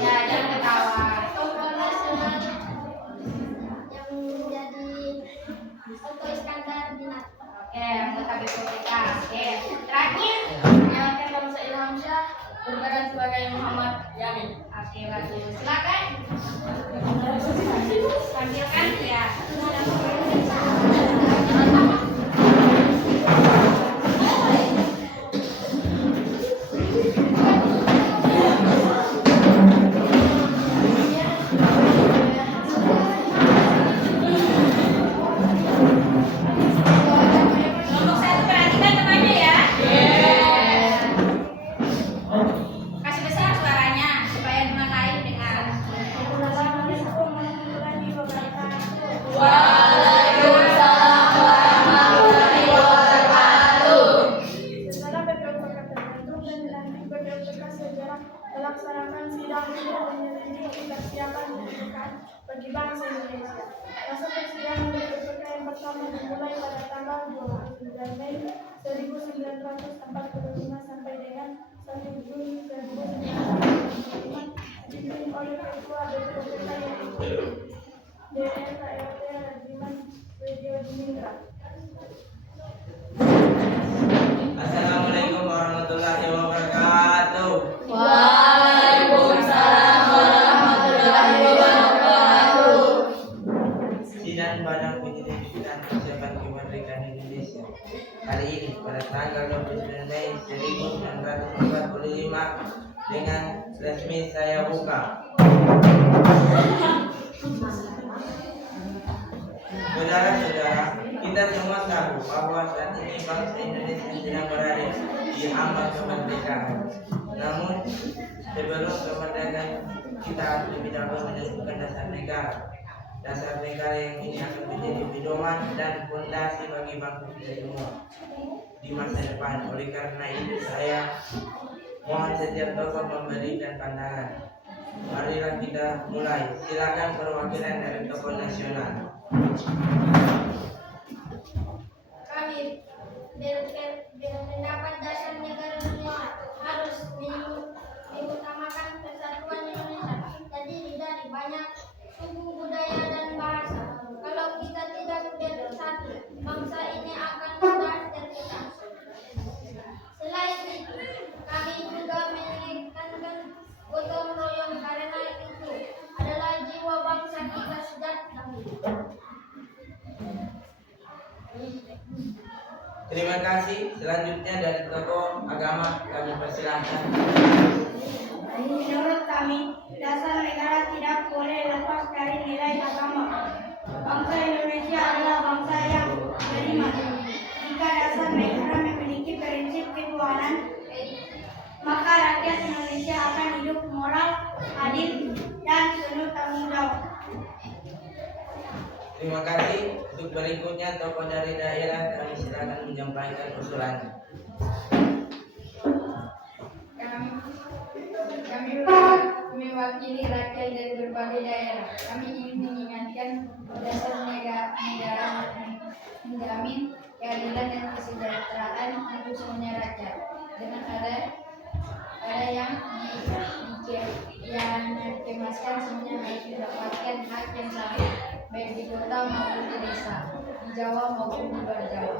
Ya jangan ketawa. tokoh nasional yang menjadi Oto Iskandar Binat. Oke, anggota BPUPK. Oke, terakhir. Perkenalkan, nama saya Ilham Syah berperan sebagai Muhammad Yamin. Oke, bagus. Silakan. Tampilkan ya. Kelompok 1 perhatikan temannya ya. Kasih besar suaranya supaya teman lain dengar. Assalamualaikum warahmatullahi wabarakatuh. Waalaikumsalam warahmatullahi wabarakatuh. Setelah BPUPK terbentuk dan dilantik, BPUPK segera melaksanakan sidang untuk menyelidiki kesiapan kemerdekaan bagi bangsa Indonesia. Masa persidangan BPUPK yang pertama dimulai pada tanggal 29 Mei 1945 sampai dengan 1 Juni 1945 dipimpin oleh Ketua BPUPK yaitu DRKRT Rajiman Widyo Diningrat. Assalamualaikum warahmatullahi wabarakatuh. Waalaikumsalam warahmatullahi wabarakatuh. Sidang Badan Penyelidikan Persiapan Kemerdekaan Indonesia hari ini pada tanggal 29 Mei 1945 dengan resmi saya buka. Saudara-saudara, kita semua tahu bahwa saat ini bangsa Indonesia sedang berada di ambang kemerdekaan. Namun, sebelum kemerdekaan, kita harus lebih dahulu menentukan dasar negara. Dasar negara yang ini akan menjadi pedoman dan fondasi bagi bangsa kita semua di masa depan. Oleh karena itu, saya mohon setiap tokoh memberikan pandangan. Marilah kita mulai. Silakan perwakilan dari tokoh nasional. Kami berpendapat dasar negara semua harus mengutamakan persatuan Indonesia terdiri dari banyak suku, budaya, dan bahasa. Kalau kita tidak bersatu, bangsa ini akan mudah terpecah. Selain itu, kami juga menekankan gotong royong karena itu adalah jiwa bangsa kita sejak dahulu. Terima kasih. Selanjutnya dari tokoh agama kami persilahkan. Menurut kami, dasar negara tidak boleh lepas dari nilai agama. Bangsa Indonesia adalah bangsa yang beriman. Jika dasar negara memiliki prinsip ketuhanan, maka rakyat Indonesia akan hidup moral, adil, dan penuh tanggung jawab. Terima kasih. Untuk berikutnya tokoh dari daerah kami silakan menyampaikan usulannya. Kami mewakili rakyat dari berbagai daerah. Kami ingin mengingatkan dasar negara menjamin keadilan dan kesejahteraan untuk semuanya rakyat. Dengan ada yang dikemaskan, semuanya harus mendapatkan hak yang sama, baik di kota maupun di desa, di Jawa maupun di luar Jawa.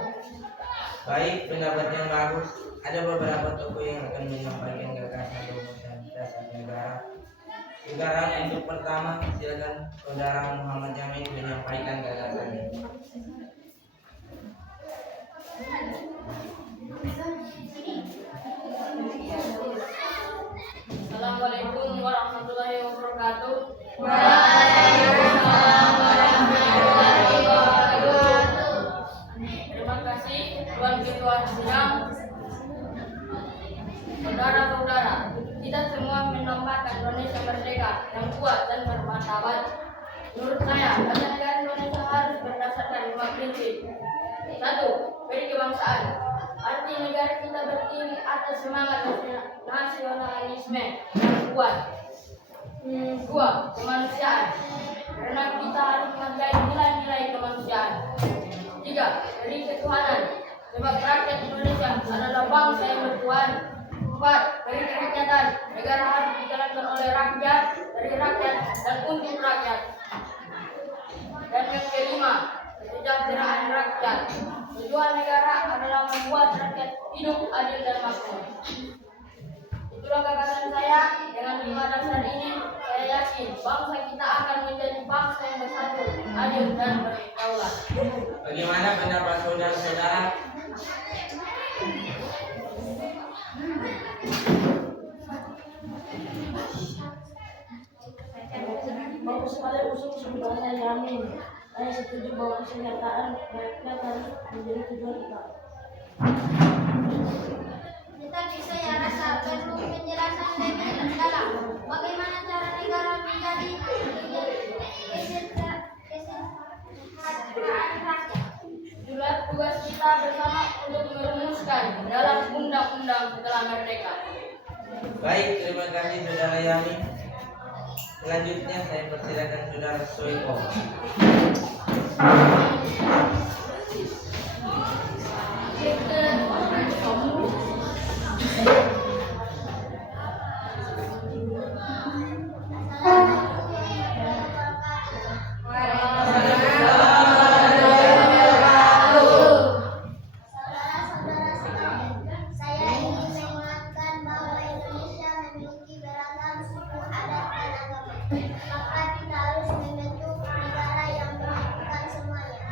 Baik, pendapat yang bagus. Ada beberapa tokoh yang akan menyampaikan gagasan rumusan dasar negara. Sekarang untuk pertama, silakan Saudara Muhammad Jamil menyampaikan gagasannya. Assalamualaikum warahmatullahi wabarakatuh. Waalaikumsalam warahmatullahi wabarakatuh. Terima kasih Tuan Ketua Sidang. Saudara-saudara, kita semua mendambakan Indonesia merdeka yang kuat dan bermartabat. Menurut saya, bangsa negara Indonesia harus berdasarkan 5 prinsip. 1. Berkebangsaan. Arti negara kita berdiri atas semangat nasionalisme yang kuat. 2. Kemanusiaan. Karena kita harus menghargai nilai-nilai kemanusiaan. 3. Dari ketuhanan. Sebab rakyat Indonesia adalah bangsa yang bertuhan. 4. Dari kerakyatan. Negara harus dijalankan oleh rakyat, dari rakyat, dan untuk rakyat. Dan yang kelima, kesejahteraan rakyat. Tujuan negara adalah membuat rakyat hidup adil dan makmur. Itulah gagasan saya. Dengan 5 dasar ini, saya yakin bangsa kita akan menjadi bangsa yang bersatu, adil, dan berdaulat. Bagaimana pendapat saudara-saudara? Bagus sekali usul Bapak Yamin. Saya setuju bahwa kesejahteraan rakyat harus menjadi tujuan utama. Tetapi saya rasa perlu penjelasan lebih dalam bagaimana cara negara menjadi kesejahteraan rakyat. Itulah tugas kita bersama untuk merumuskan dalam undang-undang setelah merdeka. Baik, terima kasih Saudara Yamin. Selanjutnya saya persilakan Saudara Soeko. Saya ingin menguatkan bahwa Indonesia memiliki beragam suku, adat, dan agama. Maka kita harus membentuk negara yang menyatukan semuanya.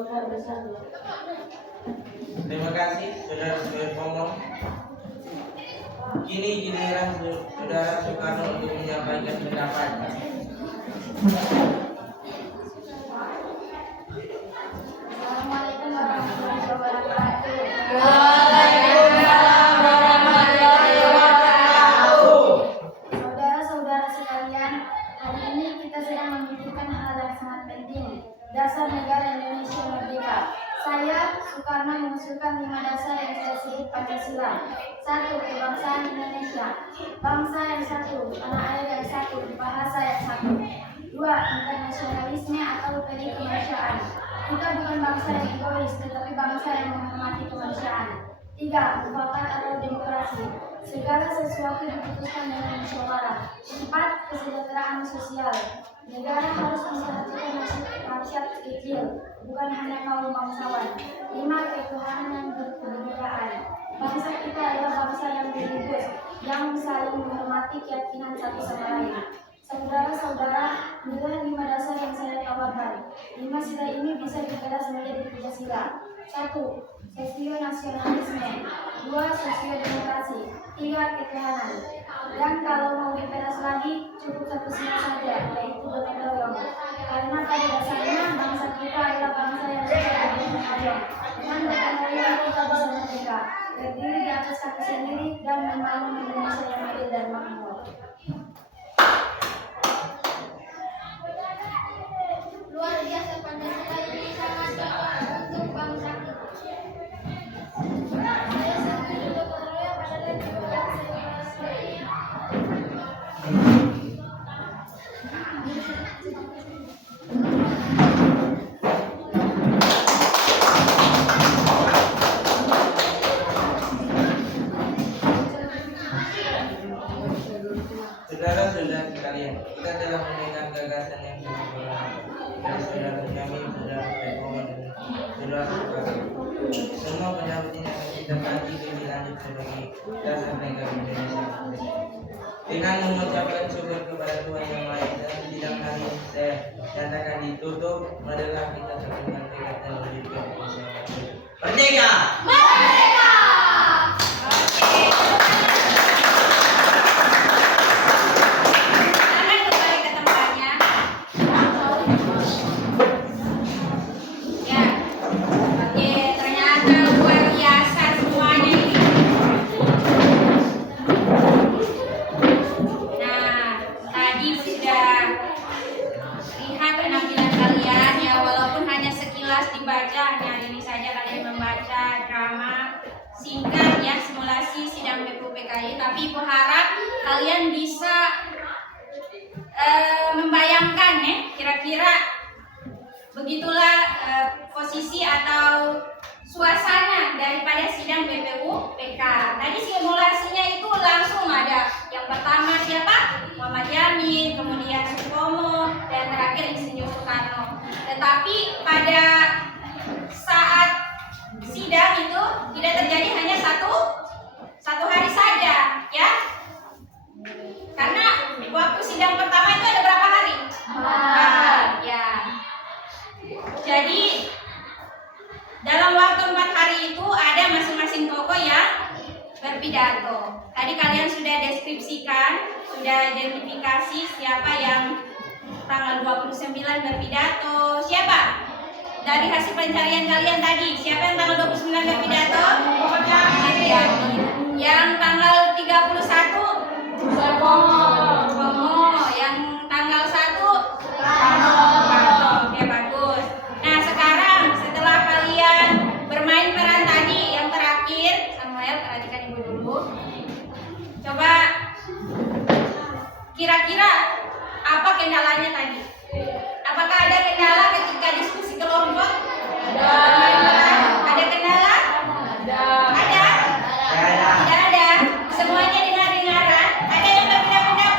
bangsa bersatu. Terima kasih saudara-saudara pemohon. Kini giliran saudara Soekarno untuk menyampaikan pendapatnya. Assalamualaikum warahmatullahi wabarakatuh. Saudara-saudara sekalian, hari ini kita sedang memikirkan hal yang sangat penting, dasar negara Indonesia merdeka. Saya, Soekarno, mengusulkan 5 dasar yang saya sebut Pancasila. 1. Kebangsaan Indonesia. Bangsa yang satu, tanah air yang satu, bahasa yang satu. 2. Internasionalisme atau peri kemanusiaan. Kita bukan bangsa yang egois, tetapi bangsa yang menghormati kemanusiaan. 3. Mufakat atau demokrasi. Segala sesuatu diputuskan dengan musyawarah. 4. Kesejahteraan sosial. Negara harus memperhatikan nasib rakyat kecil, bukan hanya kaum bangsawan. 5. Ketuhanan yang berkebenekaan. Bangsa kita adalah bangsa yang religius, yang saling menghormati keyakinan satu sama lain. Saudara-saudara, inilah 5 dasar yang saya tawarkan. 5 sila ini bisa diperas menjadi 3 sila. 1. Sosionasionalisme. 2. Sosiodemokrasi. 3. Ketuhanan. Dan kalau mau diperas lagi, cukup 1 sila saja, yaitu gotong royong. Karena pada dasarnya bangsa kita adalah bangsa yang suka bergotong royong. Dengan gotong royong kita bisa merdeka, berdiri di atas kaki sendiri dan membangun Indonesia yang adil dan makmur. Luar biasa, Pancasila ini sangat baik untuk bangsa kita. Saya setuju gotong royong adalah juga bangsa yang Saudara-saudara sekalian, kita telah menemukan gagasan yang sangat beragam dari saudara Jamin, saudara Pemohon, dan saudara Soekarno. Semua pendapat ini akan kita kaji lebih lanjut sebagai dasar negara Indonesia. Dengan mengucapkan syukur kepada Tuhan Yang Maha Esa, sidang hari ini saya nyatakan ditutup. Marilah kita saksikan tekad dan wujudkan Indonesia merdeka. Merdeka! Silakan kembali ke tempatnya. Ya, oke, ternyata luar biasa semuanya ini. Nah, tadi sudah lihat penampilan kalian ya, walaupun hanya sekilas dibaca, hanya ini saja kalian membaca drama singkat ya, simulasi sidang BPUPKI, tapi Ibu harap kalian bisa membayangkan ya, kira-kira begitulah posisi atau suasana daripada sidang BPUPK. Tadi simulasinya itu langsung ada yang pertama siapa? Muhammad Yamin, kemudian Supomo, dan terakhir Insinyur Soekarno. Tetapi pada saat sidang itu tidak terjadi hanya satu hari saja, ya. Karena waktu sidang pertama itu ada berapa hari? 4, ya. Jadi dalam waktu 4 hari itu ada masing-masing tokoh yang berpidato. Tadi kalian sudah deskripsikan, sudah identifikasi siapa yang tanggal 29 berpidato. Siapa? Dari hasil pencarian kalian tadi, siapa yang tanggal 29 berpidato? Yang tanggal 31? Supomo. Yang tanggal 1? Oke, bagus. Nah, sekarang setelah kalian bermain peran tadi, yang terakhir, Samuel, perhatikan ibu dulu. Coba kira-kira apa kendalanya tadi? Apakah ada kendala ketika diskusi kelompok? Ada kendala? Ada? Tidak ada. Semuanya dengar-dengaran. Ada yang berbeda pendapat?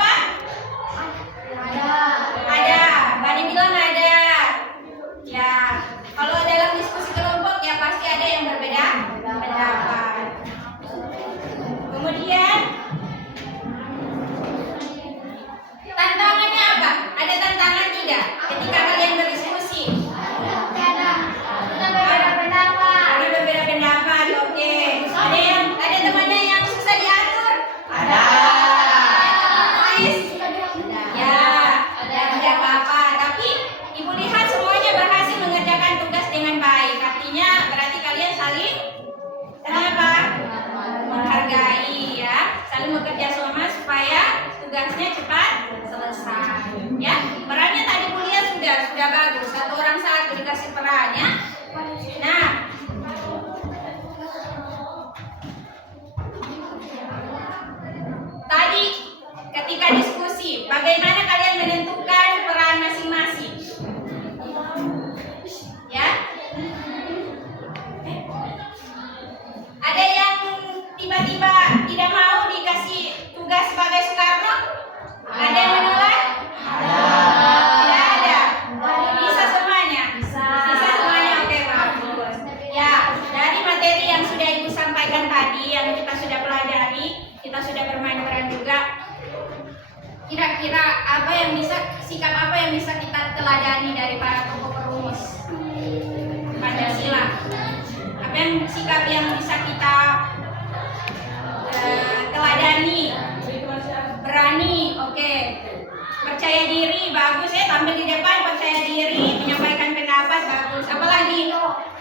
bagus. Satu orang satu dikasih perannya. Nah, tadi ketika diskusi, bagaimana kalian menentukan peran masing-masing? Ya? Ada yang tiba-tiba tidak mau dikasih tugas sebagai Soekarno? Ada yang menolak? Tidak ada. Bisa semuanya? Bisa semuanya, oke bagus. Ya, dari materi yang sudah Ibu sampaikan tadi, yang kita sudah pelajari, kita sudah bermain peran juga. Kira-kira sikap apa yang bisa kita teladani dari para tokoh perumus Pancasila? Apa yang sikap yang bisa kita teladani? Berani, oke. Percaya diri, bagus ya. Tampil di depan, percaya diri, menyampaikan pendapat, bagus. Apalagi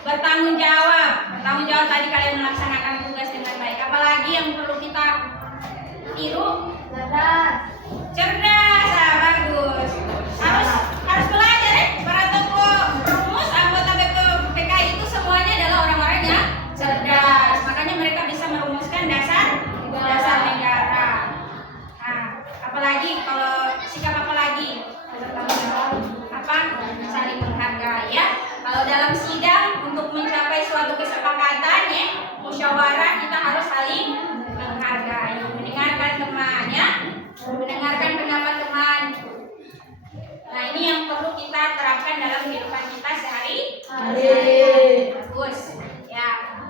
bertanggung jawab. Bertanggung jawab tadi kalian melaksanakan tugas dengan baik. Apalagi yang perlu kita tiru? Cerdas, bagus. Harus belajar ya. Para tokoh perumus, anggota BPK itu semuanya adalah orang-orang yang cerdas. Makanya mereka bisa merumuskan dasar negara. Nah, apalagi kalau sikap apa lagi? Apa? Saling menghargai ya. Kalau dalam sidang untuk mencapai suatu kesepakatan ya, musyawarah kita harus saling menghargai, mendengarkan teman ya, mendengarkan pendapat teman. Nah, ini yang perlu kita terapkan dalam kehidupan kita sehari-hari. Bagus. Ya,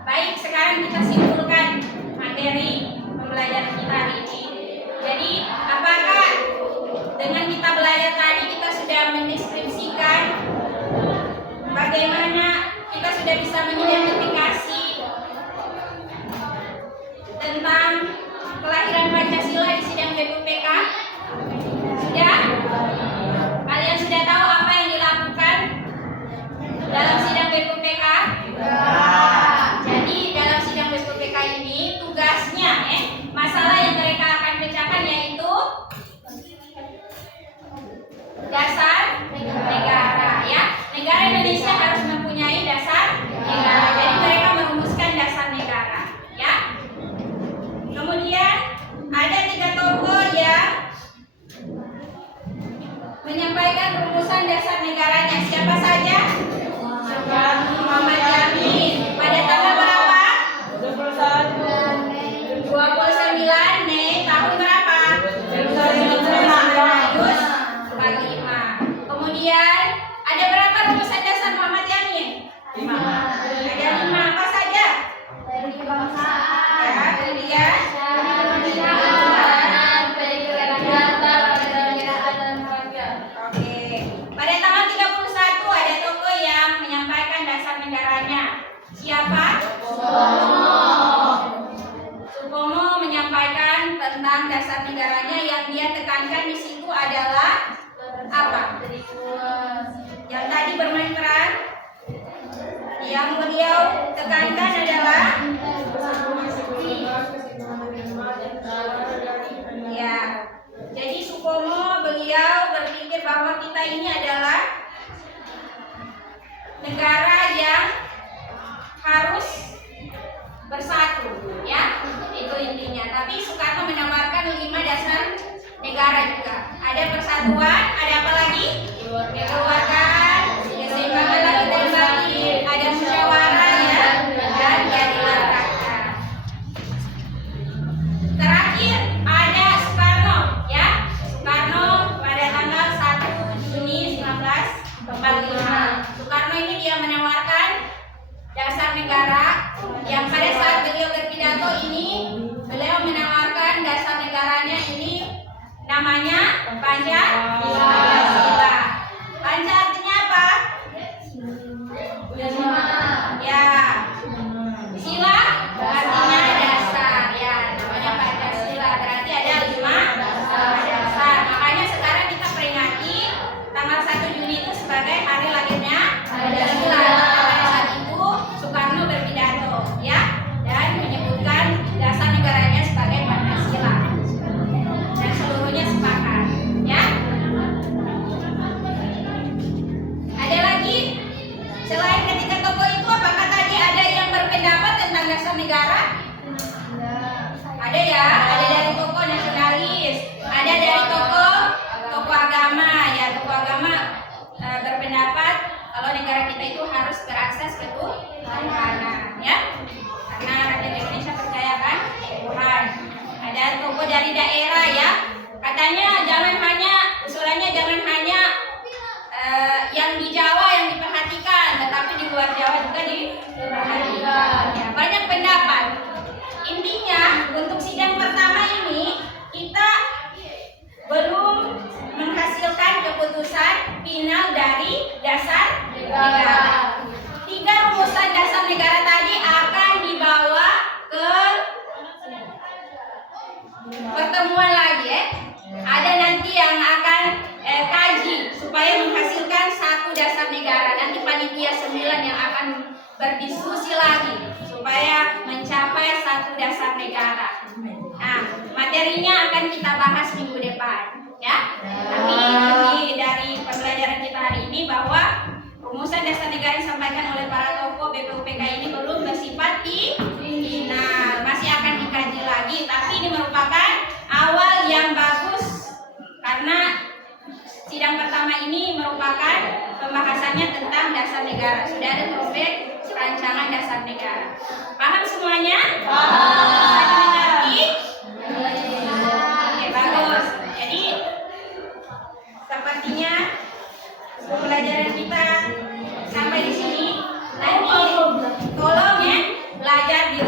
baik. Sekarang kita simpulkan materi pembelajaran kita hari ini. Jadi, apakah dengan kita belajar tadi kita sudah mendeskripsikan bagaimana kita sudah bisa mengidentifikasi tentang kelahiran Pancasila di sidang BPK? Sudah? Kalian sudah tahu apa yang dilakukan dalam sidang BPK? Jadi dalam sidang BPK ini tugasnya masalah yang mereka akan pecahkan yaitu dasar negara ya. Negara Indonesia harus mempunyai dasar negara. Jadi mereka merumuskan dasar negara ya. Kemudian ada 3 tokoh yang menyampaikan rumusan dasar negaranya. Siapa saja? Muhammad Yamin. Pada tanggal berapa? 29 Mei tahun berapa? 1945. Kemudian ada berapa rumusan dasar Muhammad Yamin? 5. Ada 5 apa saja? Ya, kemudian oke. Pada tanggal 31 ada tokoh yang menyampaikan dasar negaranya. Siapa? Supomo menyampaikan tentang dasar negaranya. Yang dia tekankan di situ adalah apa? Yang tadi bermain peran. Yang beliau tekankan adalah ya. Jadi Supomo beliau berpikir bahwa kita ini adalah negara yang harus bersatu ya. Itu intinya. Tapi Soekarno menawarkan 5 dasar negara juga. Ada persatuan, ada apa lagi? Kekeluargaan, keseimbangan lagi dan batin, ada musyawarah ya, dan keadilan rakyat. Terakhir ada Soekarno ya. Soekarno pada tanggal 1 Juni 1945. Soekarno ini dia menawarkan dasar negara yang pada saat beliau berpidato ini beliau menawarkan dasar negaranya ini namanya Pancasila. Panca artinya apa? Ya. Sila artinya dasar ya. Namanya Pancasila. Berarti ada 5 dasar. Makanya sekarang kita peringati tanggal 1 Juni itu sebagai hari lahirnya Pancasila. Pada saat itu Soekarno berpidato ya dan menyebutkan dasar negaranya sebagai Pancasila. Dan seluruhnya sepakat ya. Ada ya, ada dari tokoh nasionalis, ada dari tokoh agama ya, tokoh agama berpendapat kalau negara kita itu harus berakses ke Tuhan ya, karena rakyat Indonesia percaya kan Tuhan. Ada tokoh dari daerah ya, katanya usulannya jangan hanya yang di Jawa yang diperhatikan, tetapi di luar Jawa juga diperhatikan ya. Banyak pendapat. Intinya untuk sidang pertama ini kita belum menghasilkan keputusan final dari dasar negara. 3 rumusan dasar negara tadi akan dibawa ke pertemuan lagi ya. Ada nanti yang akan kaji supaya menghasilkan 1 dasar negara. Nanti panitia 9 yang akan berdiskusi lagi supaya mencapai 1 dasar negara. Nah, materinya akan kita bahas minggu depan ya. Tapi ini dari pembelajaran kita hari ini bahwa rumusan dasar negara yang disampaikan oleh para tokoh BPUPK ini belum bersifat final, masih akan dikaji lagi. Tapi ini merupakan awal yang bagus karena sidang pertama ini merupakan pembahasannya tentang dasar negara. Sudah ada prospek rancangan dasar negara. Paham semuanya? Bisa dimengerti? Oke, bagus. Jadi sepertinya pembelajaran kita sampai di sini. Nanti tolong ya belajar di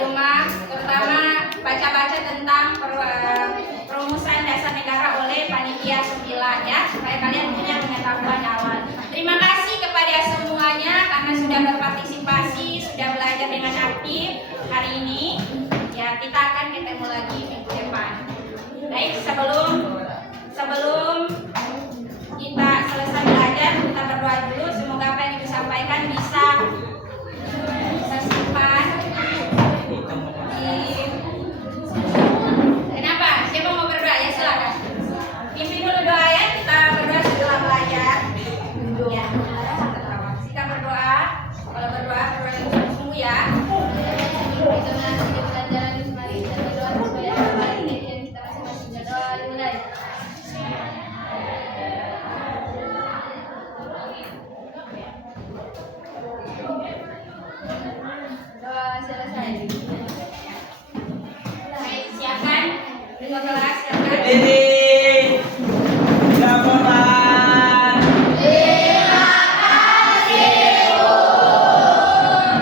rumah, terutama baca-baca tentang perumusan dasar negara oleh panitia 9 ya, supaya kalian punya pengetahuan awal. Terima kasih kepada semuanya karena sudah berpartisipasi, sudah belajar dengan aktif hari ini. Ya, kita akan ketemu lagi minggu depan. Baik, sebelum kita selesai belajar, kita berdoa dulu. Semoga apa yang disampaikan bisa simpan. Kenapa? Siapa mau berdoa? Ya silakan. Pimpin dulu doa ya. Kita berdoa setelah belajar. Ya. Kita berdoa. Kalau berdoa yang sungguh ya. Itu nanti di pelajaran di mari kita berdoa supaya hari ini kita masing-masing berdoa dimulai. Doa selesai. Baik, siapkan. Kelas siapkan. Berdiri.